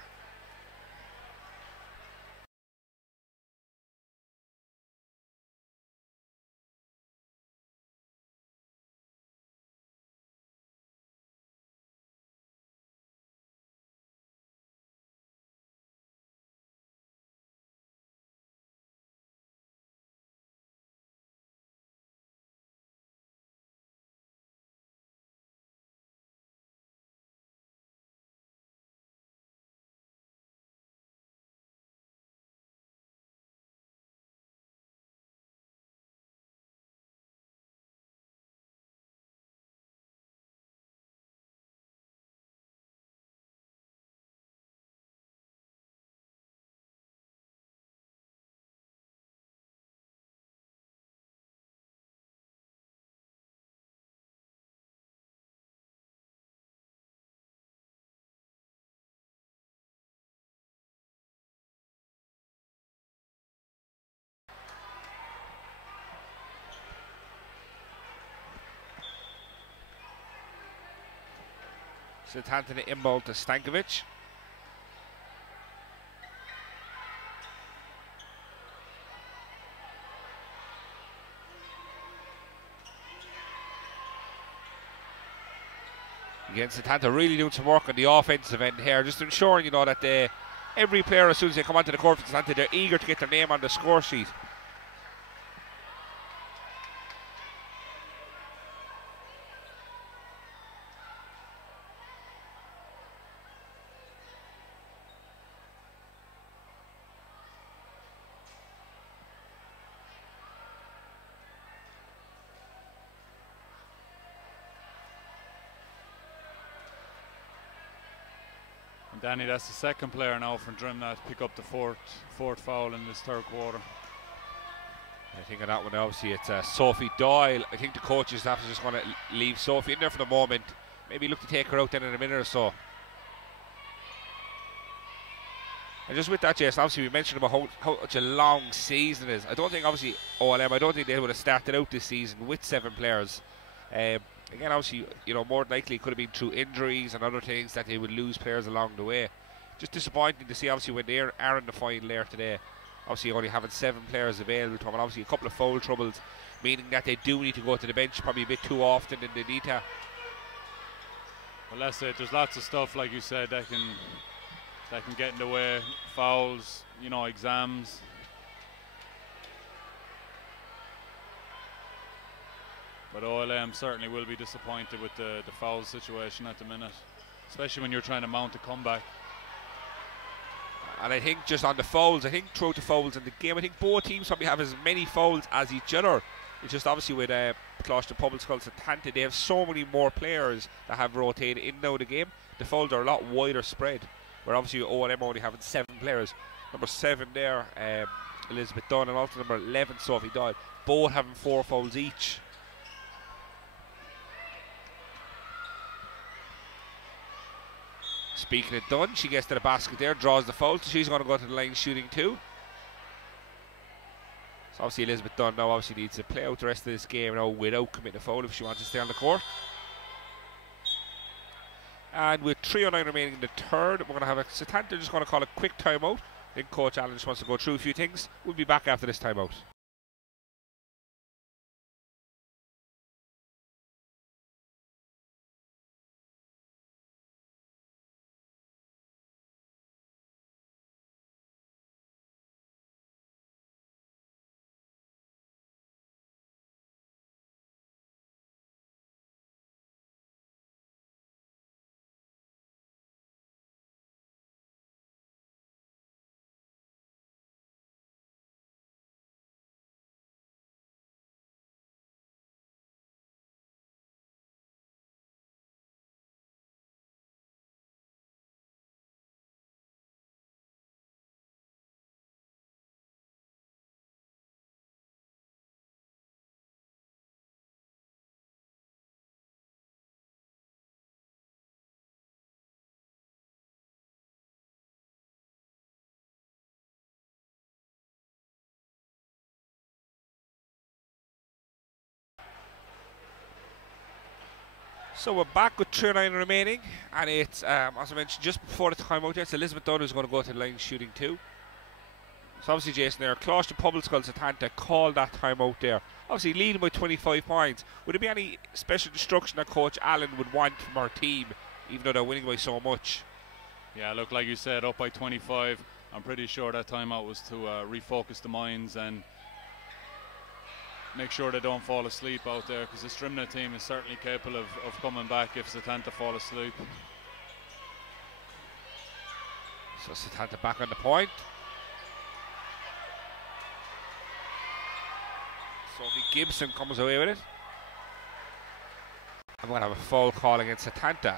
Setanta the inball to Stankovic. Again, Setanta really doing some work on the offensive end here, just ensuring, you know, that every player, as soon as they come onto the court for Setanta, they're eager to get their name on the score sheet. Danny, that's the second player now from Drimnagh to pick up the fourth foul in this third quarter. I think of that one, obviously, it's Sophie Doyle. I think the coaches have to just want to leave Sophie in there for the moment. Maybe look to take her out then in a minute or so. And just with that, Jason, obviously we mentioned about how much a long season it is. I don't think, obviously, OLM, I don't think they would have started out this season with 7 players. Again, obviously, you know, more than likely it could have been through injuries and other things that they would lose players along the way. Just disappointing to see, obviously, when they are in the final there today, obviously only having 7 players available to them, and obviously a couple of foul troubles, meaning that they do need to go to the bench probably a bit too often than they need to. Well, that's it. There's lots of stuff, like you said, that can get in the way. Fouls, you know, exams. But OLM certainly will be disappointed with the foul situation at the minute, especially when you're trying to mount a comeback. And I think just on the fouls, I think throughout the fouls in the game, I think both teams probably have as many fouls as each other. It's just obviously with Colaiste Public School Setanta, they have so many more players that have rotated in now the game. The folds are a lot wider spread, where obviously OLM only having 7 players. Number 7 there, Elizabeth Dunn, and also number 11, Sophie Doyle, both having 4 fouls each. Speaking of Dunn, she gets to the basket there, draws the foul, so she's going to go to the line shooting 2. So obviously Elizabeth Dunn now obviously needs to play out the rest of this game now without committing a foul if she wants to stay on the court. And with 3:09 remaining in the third, we're going to have a Setanta just going to call a quick timeout. I think Coach Allen just wants to go through a few things. We'll be back after this timeout. So we're back with 3:09 remaining, and it's, as I mentioned just before the timeout there, it's Elizabeth Dunn who's going to go to the line shooting 2. So obviously Jason there, Colaiste Public School Setanta called that timeout there. Obviously leading by 25 points. Would there be any special instruction that Coach Allen would want from our team, even though they're winning by so much? Yeah, look, like you said, up by 25. I'm pretty sure that timeout was to refocus the minds and make sure they don't fall asleep out there, because this Drimnagh team is certainly capable of coming back if Setanta fall asleep. So Setanta back on the point. Sophie Gibson comes away with it. I'm going to have a foul call against Setanta.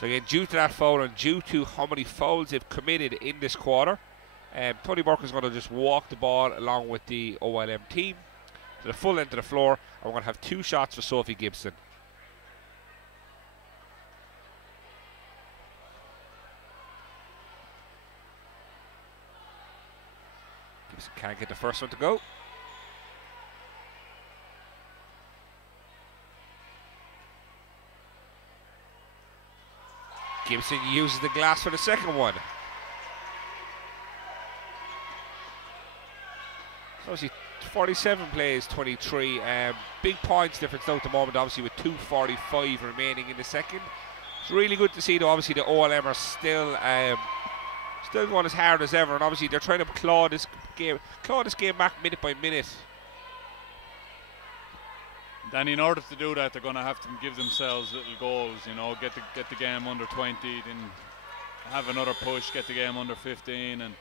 So again, due to that foul and due to how many fouls they've committed in this quarter, Tony Burke is going to just walk the ball along with the OLM team to the full length of the floor, and we're going to have 2 shots for Sophie Gibson. Gibson can't get the first one to go. Gibson uses the glass for the second one. So obviously 47 plays 23. Big points difference now at the moment, obviously with 2:45 remaining in the second. It's really good to see though, obviously the OLM are still going as hard as ever, and obviously they're trying to claw this game back minute by minute. Then in order to do that, they're going to have to give themselves little goals, you know, get the game under 20, then have another push, get the game under 15, and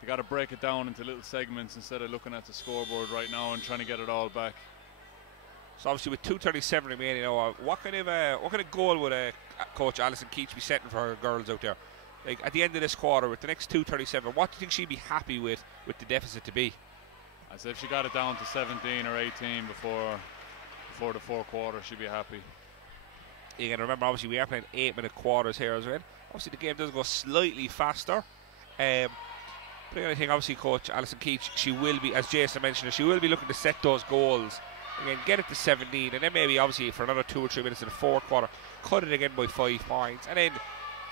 they got to break it down into little segments instead of looking at the scoreboard right now and trying to get it all back. So obviously with 2:37 remaining now, what kind of goal would Coach Alison Keach be setting for her girls out there? Like at the end of this quarter, with the next 2:37, what do you think she'd be happy with the deficit to be? I said if she got it down to 17 or 18 before the 4th quarter, she'd be happy. You got to remember, obviously we are playing 8-minute quarters here as well. Obviously the game does go slightly faster. But the only thing, obviously, Coach Alison Keach, she will be, as Jason mentioned, she will be looking to set those goals again, get it to 17, and then maybe obviously for another 2 or 3 minutes in the 4th quarter, cut it again by 5 points, and then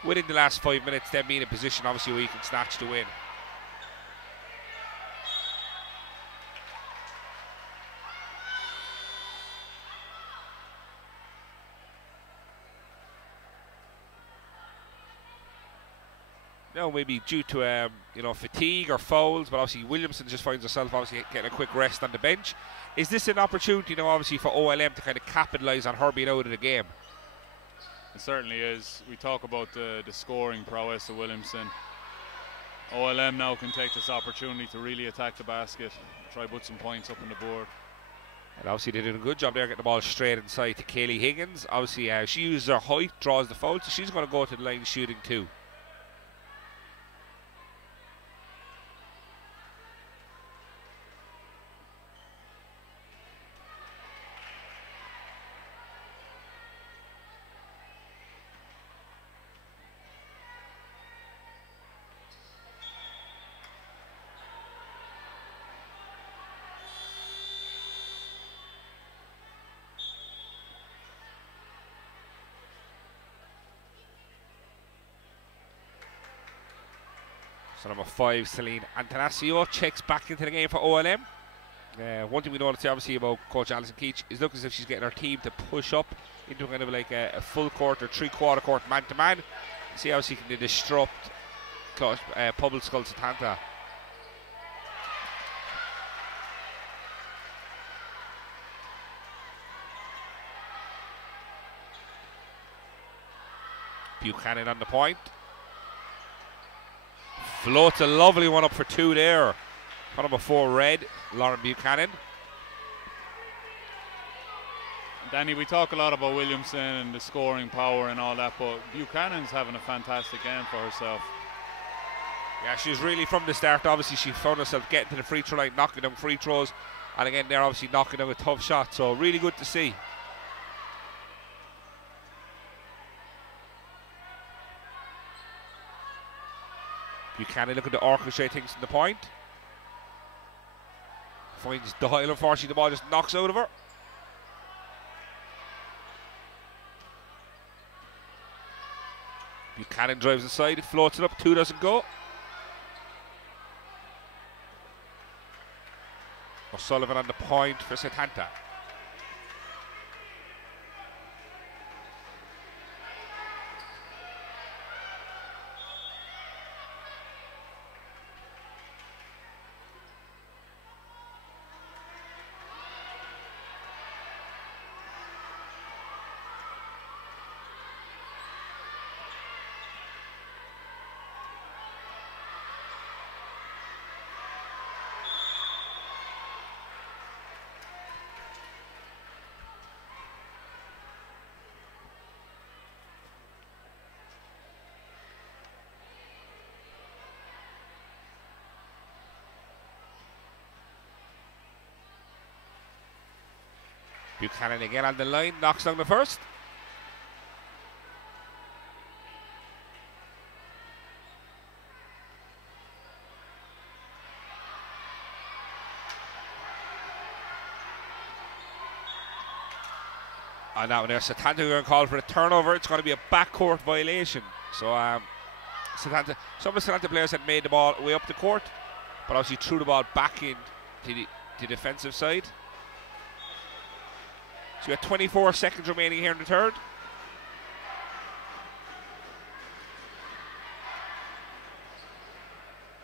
within the last 5 minutes, then be in a position obviously where you can snatch the win. No, maybe due to fatigue or fouls, but obviously Williamson just finds herself obviously getting a quick rest on the bench. Is this an opportunity, obviously for OLM to kind of capitalise on her being out of the game? It certainly is. We talk about the scoring prowess of Williamson. OLM now can take this opportunity to really attack the basket, try put some points up on the board. And obviously they did a good job there getting the ball straight inside to Kaylee Higgins. Obviously she uses her height, draws the foul, so she's going to go to the line shooting too. So number 5, Celine Antanasio, checks back into the game for OLM. One thing we noticed obviously about Coach Alison Keach is looking as if she's getting her team to push up into kind of like a full court or 3/4 court man-to-man. See how she can disrupt Pobail Skull Setanta. Buchanan on the point. Floats a lovely one up for 2 there. For number 4, Red, Lauren Buchanan. Danny, we talk a lot about Williamson and the scoring power and all that, but Buchanan's having a fantastic game for herself. Yeah, she was really from the start. Obviously, she found herself getting to the free throw line, knocking down free throws, and again, they're obviously knocking down a tough shot. So, really good to see. Buchanan looking to orchestrate things from the point. Finds Doyle, unfortunately, the ball just knocks out of her. Buchanan drives inside, floats it up, 2 doesn't go. O'Sullivan on the point for Setanta. Buchanan again on the line, knocks down the first. On that one there, Setanta going to call for a turnover. It's going to be a backcourt violation. So Setanta, some of the Setanta players had made the ball way up the court, but obviously threw the ball back in to the defensive side. So you got 24 seconds remaining here in the third.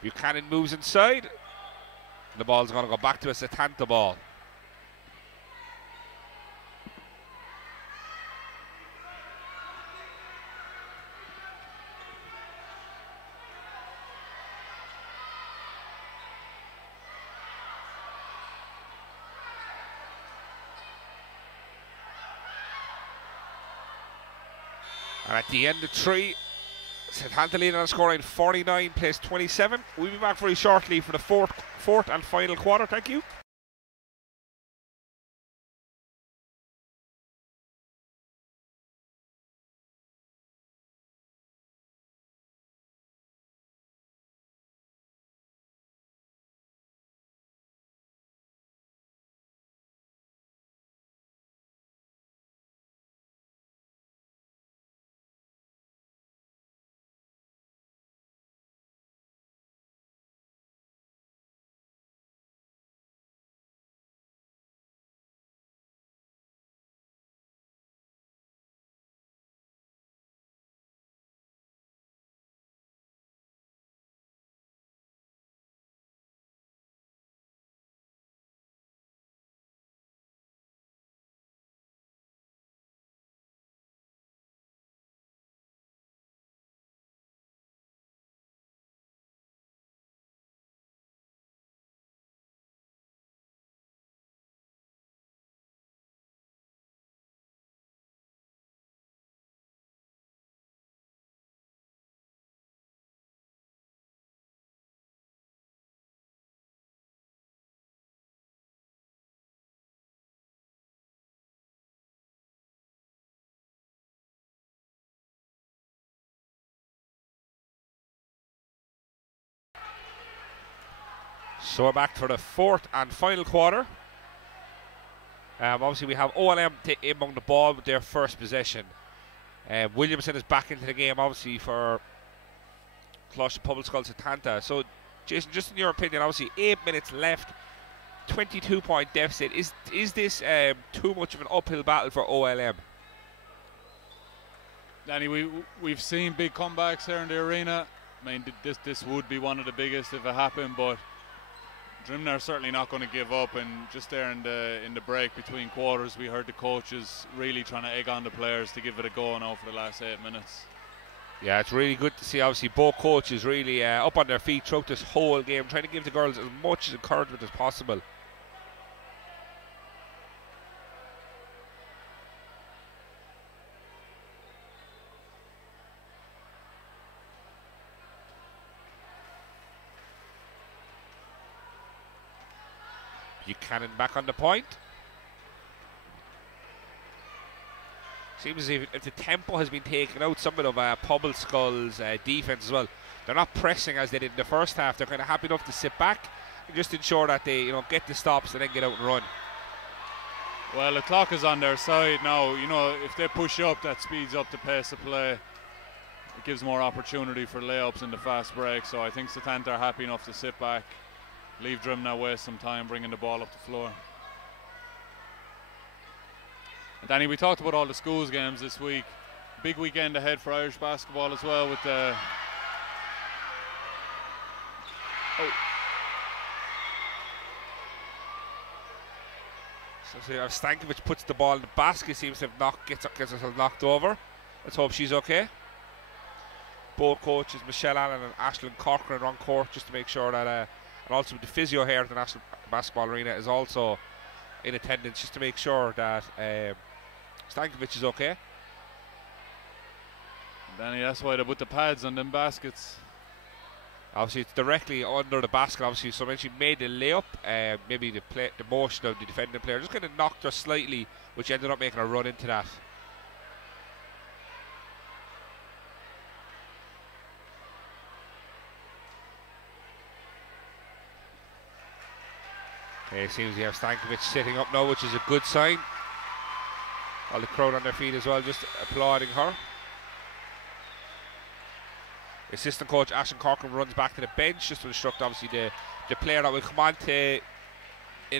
Buchanan moves inside. The ball's going to go back to a Setanta ball. And at the end of 3, Setanta leading on scoring 49 plays 27. We'll be back very shortly for the fourth and final quarter. Thank you. So we're back for the fourth and final quarter. Obviously we have OLM among the ball with their first possession. Williamson is back into the game, obviously, for Colaiste Public School Setanta. So, Jason, just in your opinion, obviously 8 minutes left, 22-point deficit. Is this too much of an uphill battle for OLM? Danny, we've seen big comebacks here in the arena. I mean, this would be one of the biggest if it happened, but Drimnagh are certainly not going to give up. And just there in the break between quarters, we heard the coaches really trying to egg on the players to give it a go now for the last 8 minutes. Yeah, it's really good to see, obviously, both coaches really up on their feet throughout this whole game, trying to give the girls as much encouragement as possible. Buchanan back on the point. Seems as if the tempo has been taken out somewhat of Pobble Skull's defence as well. They're not pressing as they did in the first half. They're kind of happy enough to sit back and just ensure that they, get the stops and then get out and run. Well, the clock is on their side now. If they push up, that speeds up the pace of play. It gives more opportunity for layups in the fast break. So I think Setanta are happy enough to sit back, leave Drimnagh waste some time bringing the ball up the floor. And Danny, we talked about all the schools games this week. Big weekend ahead for Irish basketball as well with the... So Stankovic puts the ball in the basket, seems to have gets herself knocked over. Let's hope she's okay. Both coaches, Michelle Allen and Aisling Corcoran, are on court just to make sure that, and also the physio here at the National Basketball Arena is also in attendance just to make sure that Stankovic is okay. Danny, that's why they put the pads on them baskets. Obviously, it's directly under the basket. Obviously, so when she made the layup, maybe the motion of the defending player just kind of knocked her slightly, which ended up making her run into that. Okay, it seems we have Stankovic sitting up now, which is a good sign. All the crowd on their feet as well, just applauding her. Assistant coach Aisling Corcoran runs back to the bench just to instruct, obviously, the player that will come on in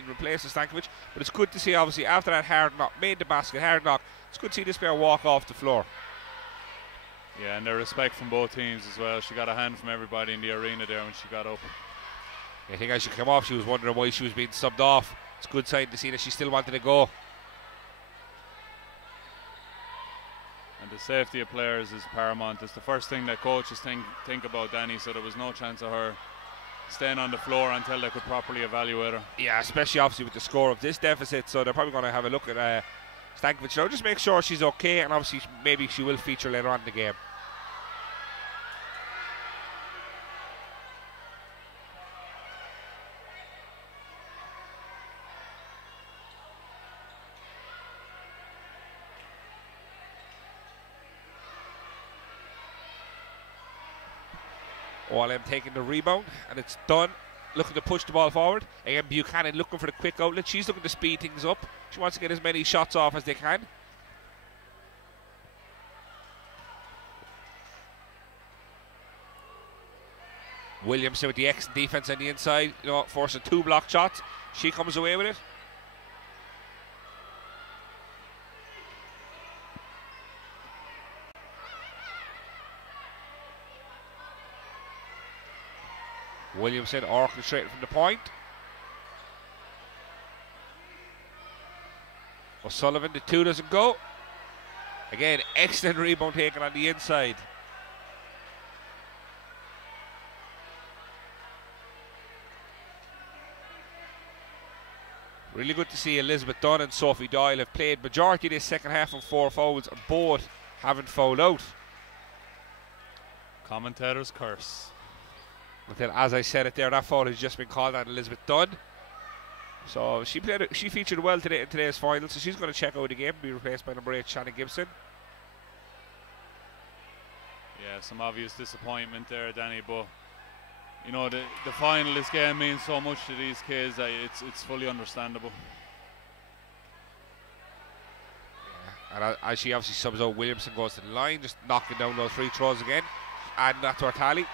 replace of Stankovic. But it's good to see, obviously, after that hard knock, made the basket, hard knock, it's good to see this player walk off the floor. Yeah, and their respect from both teams as well. She got a hand from everybody in the arena there when she got up. I think as she came off, she was wondering why she was being subbed off. It's a good sign to see that she still wanted to go. And the safety of players is paramount. It's the first thing that coaches think about, Danny, so there was no chance of her staying on the floor until they could properly evaluate her. Yeah, especially obviously with the score of this deficit, so they're probably going to have a look at Stankovic now, just make sure she's okay, and obviously maybe she will feature later on in the game. OLM taking the rebound, and it's done. Looking to push the ball forward. Again, Buchanan looking for the quick outlet. She's looking to speed things up. She wants to get as many shots off as they can. Williamson with the excellent defense on the inside, forcing 2 block shots. She comes away with it. Williamson orchestrating from the point. O'Sullivan, the 2 doesn't go. Again, excellent rebound taken on the inside. Really good to see Elizabeth Dunn and Sophie Doyle have played majority of this second half on 4 fouls, and both haven't fouled out. Commentator's curse. But then, as I said it there, that foul has just been called on Elizabeth Dunn. So she featured well today in today's final, so she's going to check out the game and be replaced by number 8, Shannon Gibson. Yeah, some obvious disappointment there, Danny, but you know, the final, this game means so much to these kids that it's fully understandable. Yeah. And as she obviously subs out, Williamson goes to the line, just knocking down those free throws again, adding that to her tally.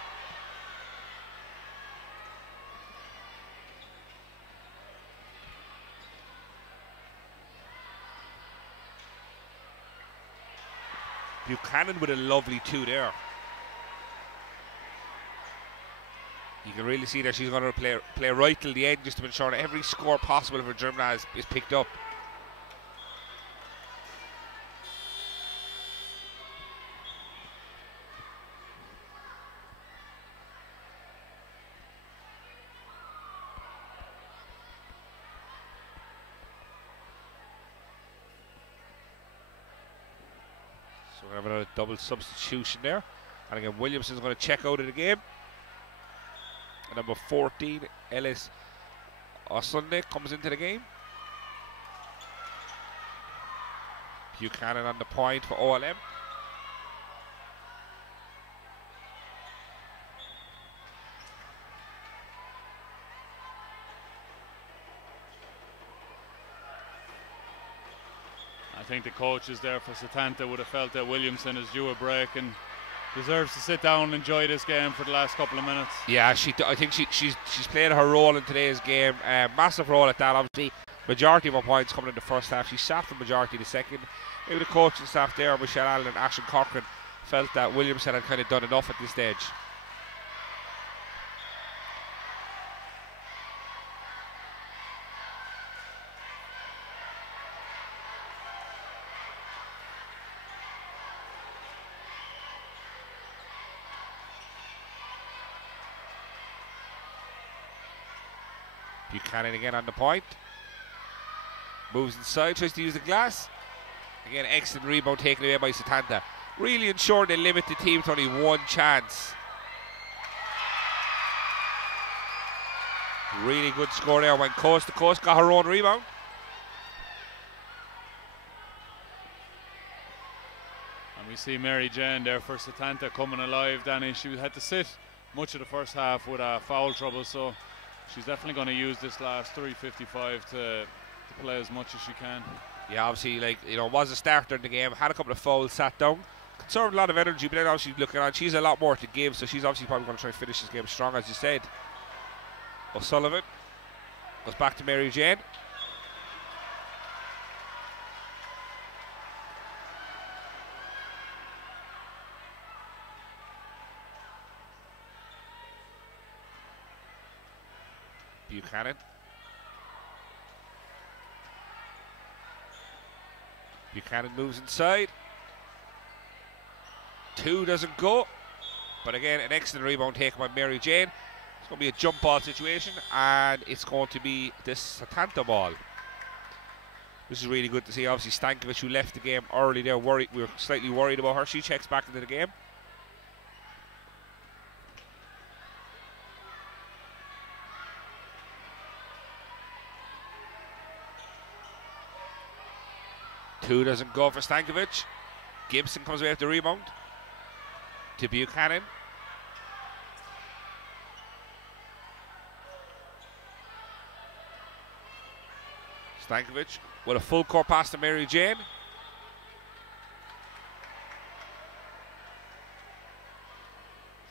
Buchanan with a lovely 2 there. You can really see that she's going to play right till the end, just to ensure that every score possible for Drimnagh is picked up. So we're going to have another double substitution there. And again, Williamson's going to check out of the game. And number 14, Ellis Osunde, comes into the game. Buchanan on the point for OLM. I think the coaches there for Setanta would have felt that Williamson is due a break and deserves to sit down and enjoy this game for the last couple of minutes. Yeah, I think she's played her role in today's game. Massive role at that, obviously. Majority of her points coming in the first half. She sat the majority the second. Maybe the coaching staff there, Michelle Allen and Ashton Cochran, felt that Williamson had kind of done enough at this stage. Buchanan again on the point. Moves inside, tries to use the glass. Again, excellent rebound taken away by Setanta. Really ensuring they limit the team to only one chance. Really good score there. Went coast to coast, got her own rebound. And we see Mary Jane there for Setanta coming alive, Danny. She had to sit much of the first half with foul trouble, so she's definitely going to use this last 3:55 to play as much as she can. Yeah, obviously, like, you know, was a starter in the game, had a couple of fouls, sat down, conserved a lot of energy, but then obviously looking on, she's a lot more to give, so she's obviously probably going to try and finish this game strong, as you said. O'Sullivan goes back to Mary Jane. Buchanan. Buchanan moves inside. 2 doesn't go. But again, an excellent rebound taken by Mary Jane. It's going to be a jump ball situation, and it's going to be this Setanta ball. This is really good to see. Obviously, Stankovic, who left the game early there, we were slightly worried about her. She checks back into the game. Two doesn't go for Stankovic. Gibson comes away with the rebound to Buchanan. Stankovic with a full court pass to Mary Jane.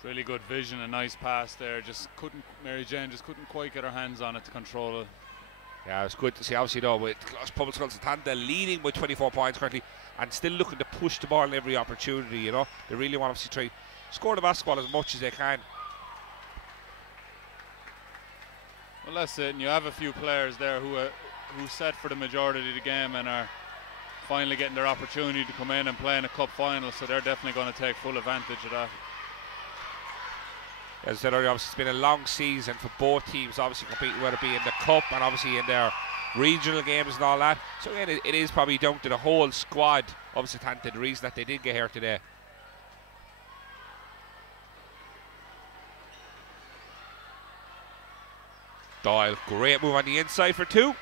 Really good vision, a nice pass there. Mary Jane just couldn't quite get her hands on it to control it. Yeah, it's good to see, obviously, though, with Public Schools Setanta leading by 24 points currently and still looking to push the ball in every opportunity, you know. They really want to try score the basketball as much as they can. Well, that's it, and you have a few players there who set for the majority of the game and are finally getting their opportunity to come in and play in a cup final, so they're definitely going to take full advantage of that. As I said earlier, obviously it's been a long season for both teams, obviously competing, whether it be in the cup and obviously in their regional games and all that. So again, it is probably down to the whole squad of Setanta, the reason that they did get here today. Doyle, great move on the inside for 2.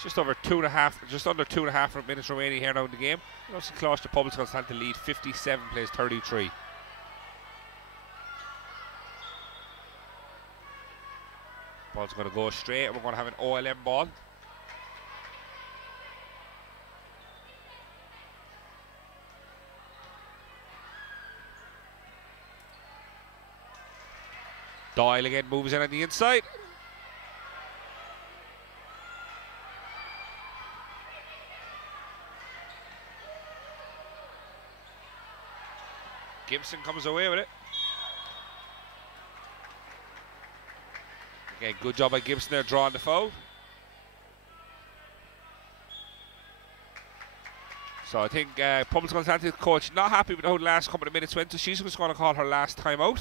Just under 2.5 minutes remaining here now in the game. Obviously close to Public Schools Setanta lead 57 plays 33. Ball's going to go straight, and we're going to have an OLM ball. Doyle again moves in on the inside. Gibson comes away with it. Again, good job by Gibson there drawing the foul. So I think Public Constantine's coach not happy with how the last couple of minutes went, so she's just going to call her last time out.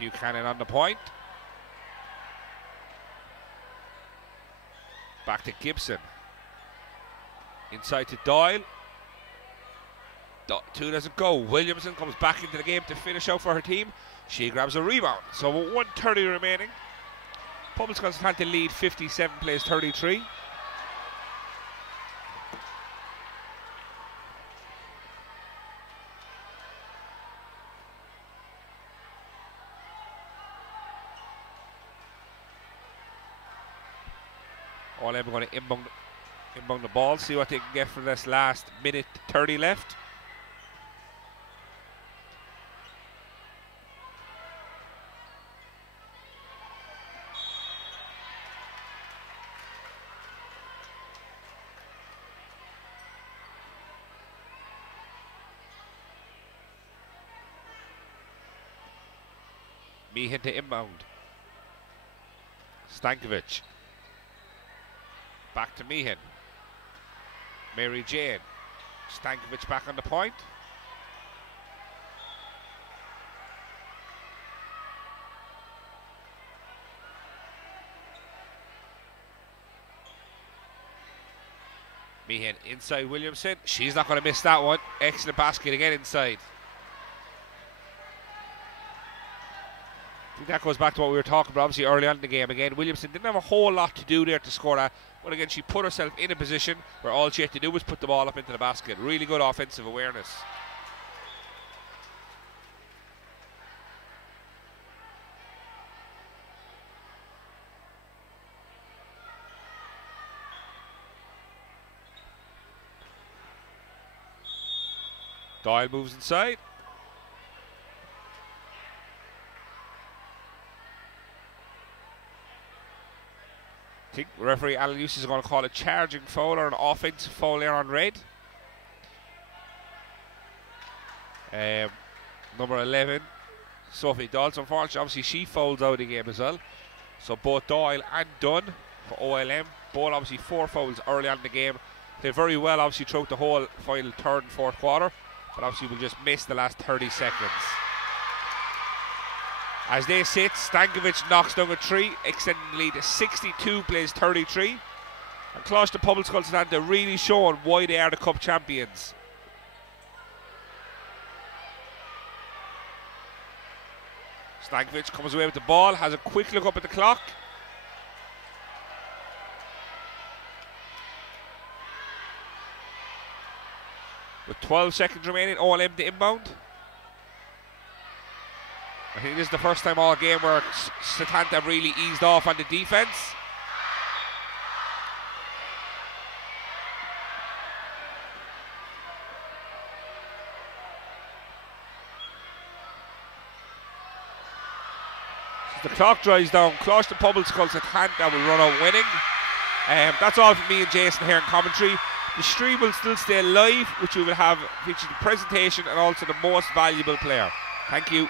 Buchanan on the point. Back to Gibson. Inside to Doyle. Two doesn't go. Williamson comes back into the game to finish out for her team. She grabs a rebound. So 1:30 remaining. Public Constantine lead 57 plays 33. OLM going to inbound the ball, see what they can get for this last minute 30 left. Meehan to inbound. Stankovic. Back to Meehan. Mary Jane. Stankovic back on the point. Meehan inside Williamson. She's not going to miss that one. Excellent basket again inside. I think that goes back to what we were talking about obviously early on in the game. Again, Williamson didn't have a whole lot to do there to score that, but again she put herself in a position where all she had to do was put the ball up into the basket. Really good offensive awareness. Doyle moves inside. I think referee Alan Eustace is going to call a charging foul or an offensive foul there on red. Number 11, Sophie Dodds. Unfortunately, obviously she fouls out of the game as well. So both Doyle and Dunn for OLM. Both obviously 4 fouls early on in the game. Played very well obviously throughout the whole final third and fourth quarter, but obviously will just miss the last 30 seconds. As they sit, Stankovic knocks down a 3, extending the lead to 62 plays 33. And Colaiste Public School Setanta really showing why they are the cup champions. Stankovic comes away with the ball, has a quick look up at the clock. With 12 seconds remaining, OLM to inbound. I think this is the first time all game where Setanta really eased off on the defense. the clock drives down. Colaiste and Pobail Skull Setanta will run out winning. That's all from me and Jason here in commentary. The stream will still stay live, which we will have featuring the presentation and also the most valuable player. Thank you.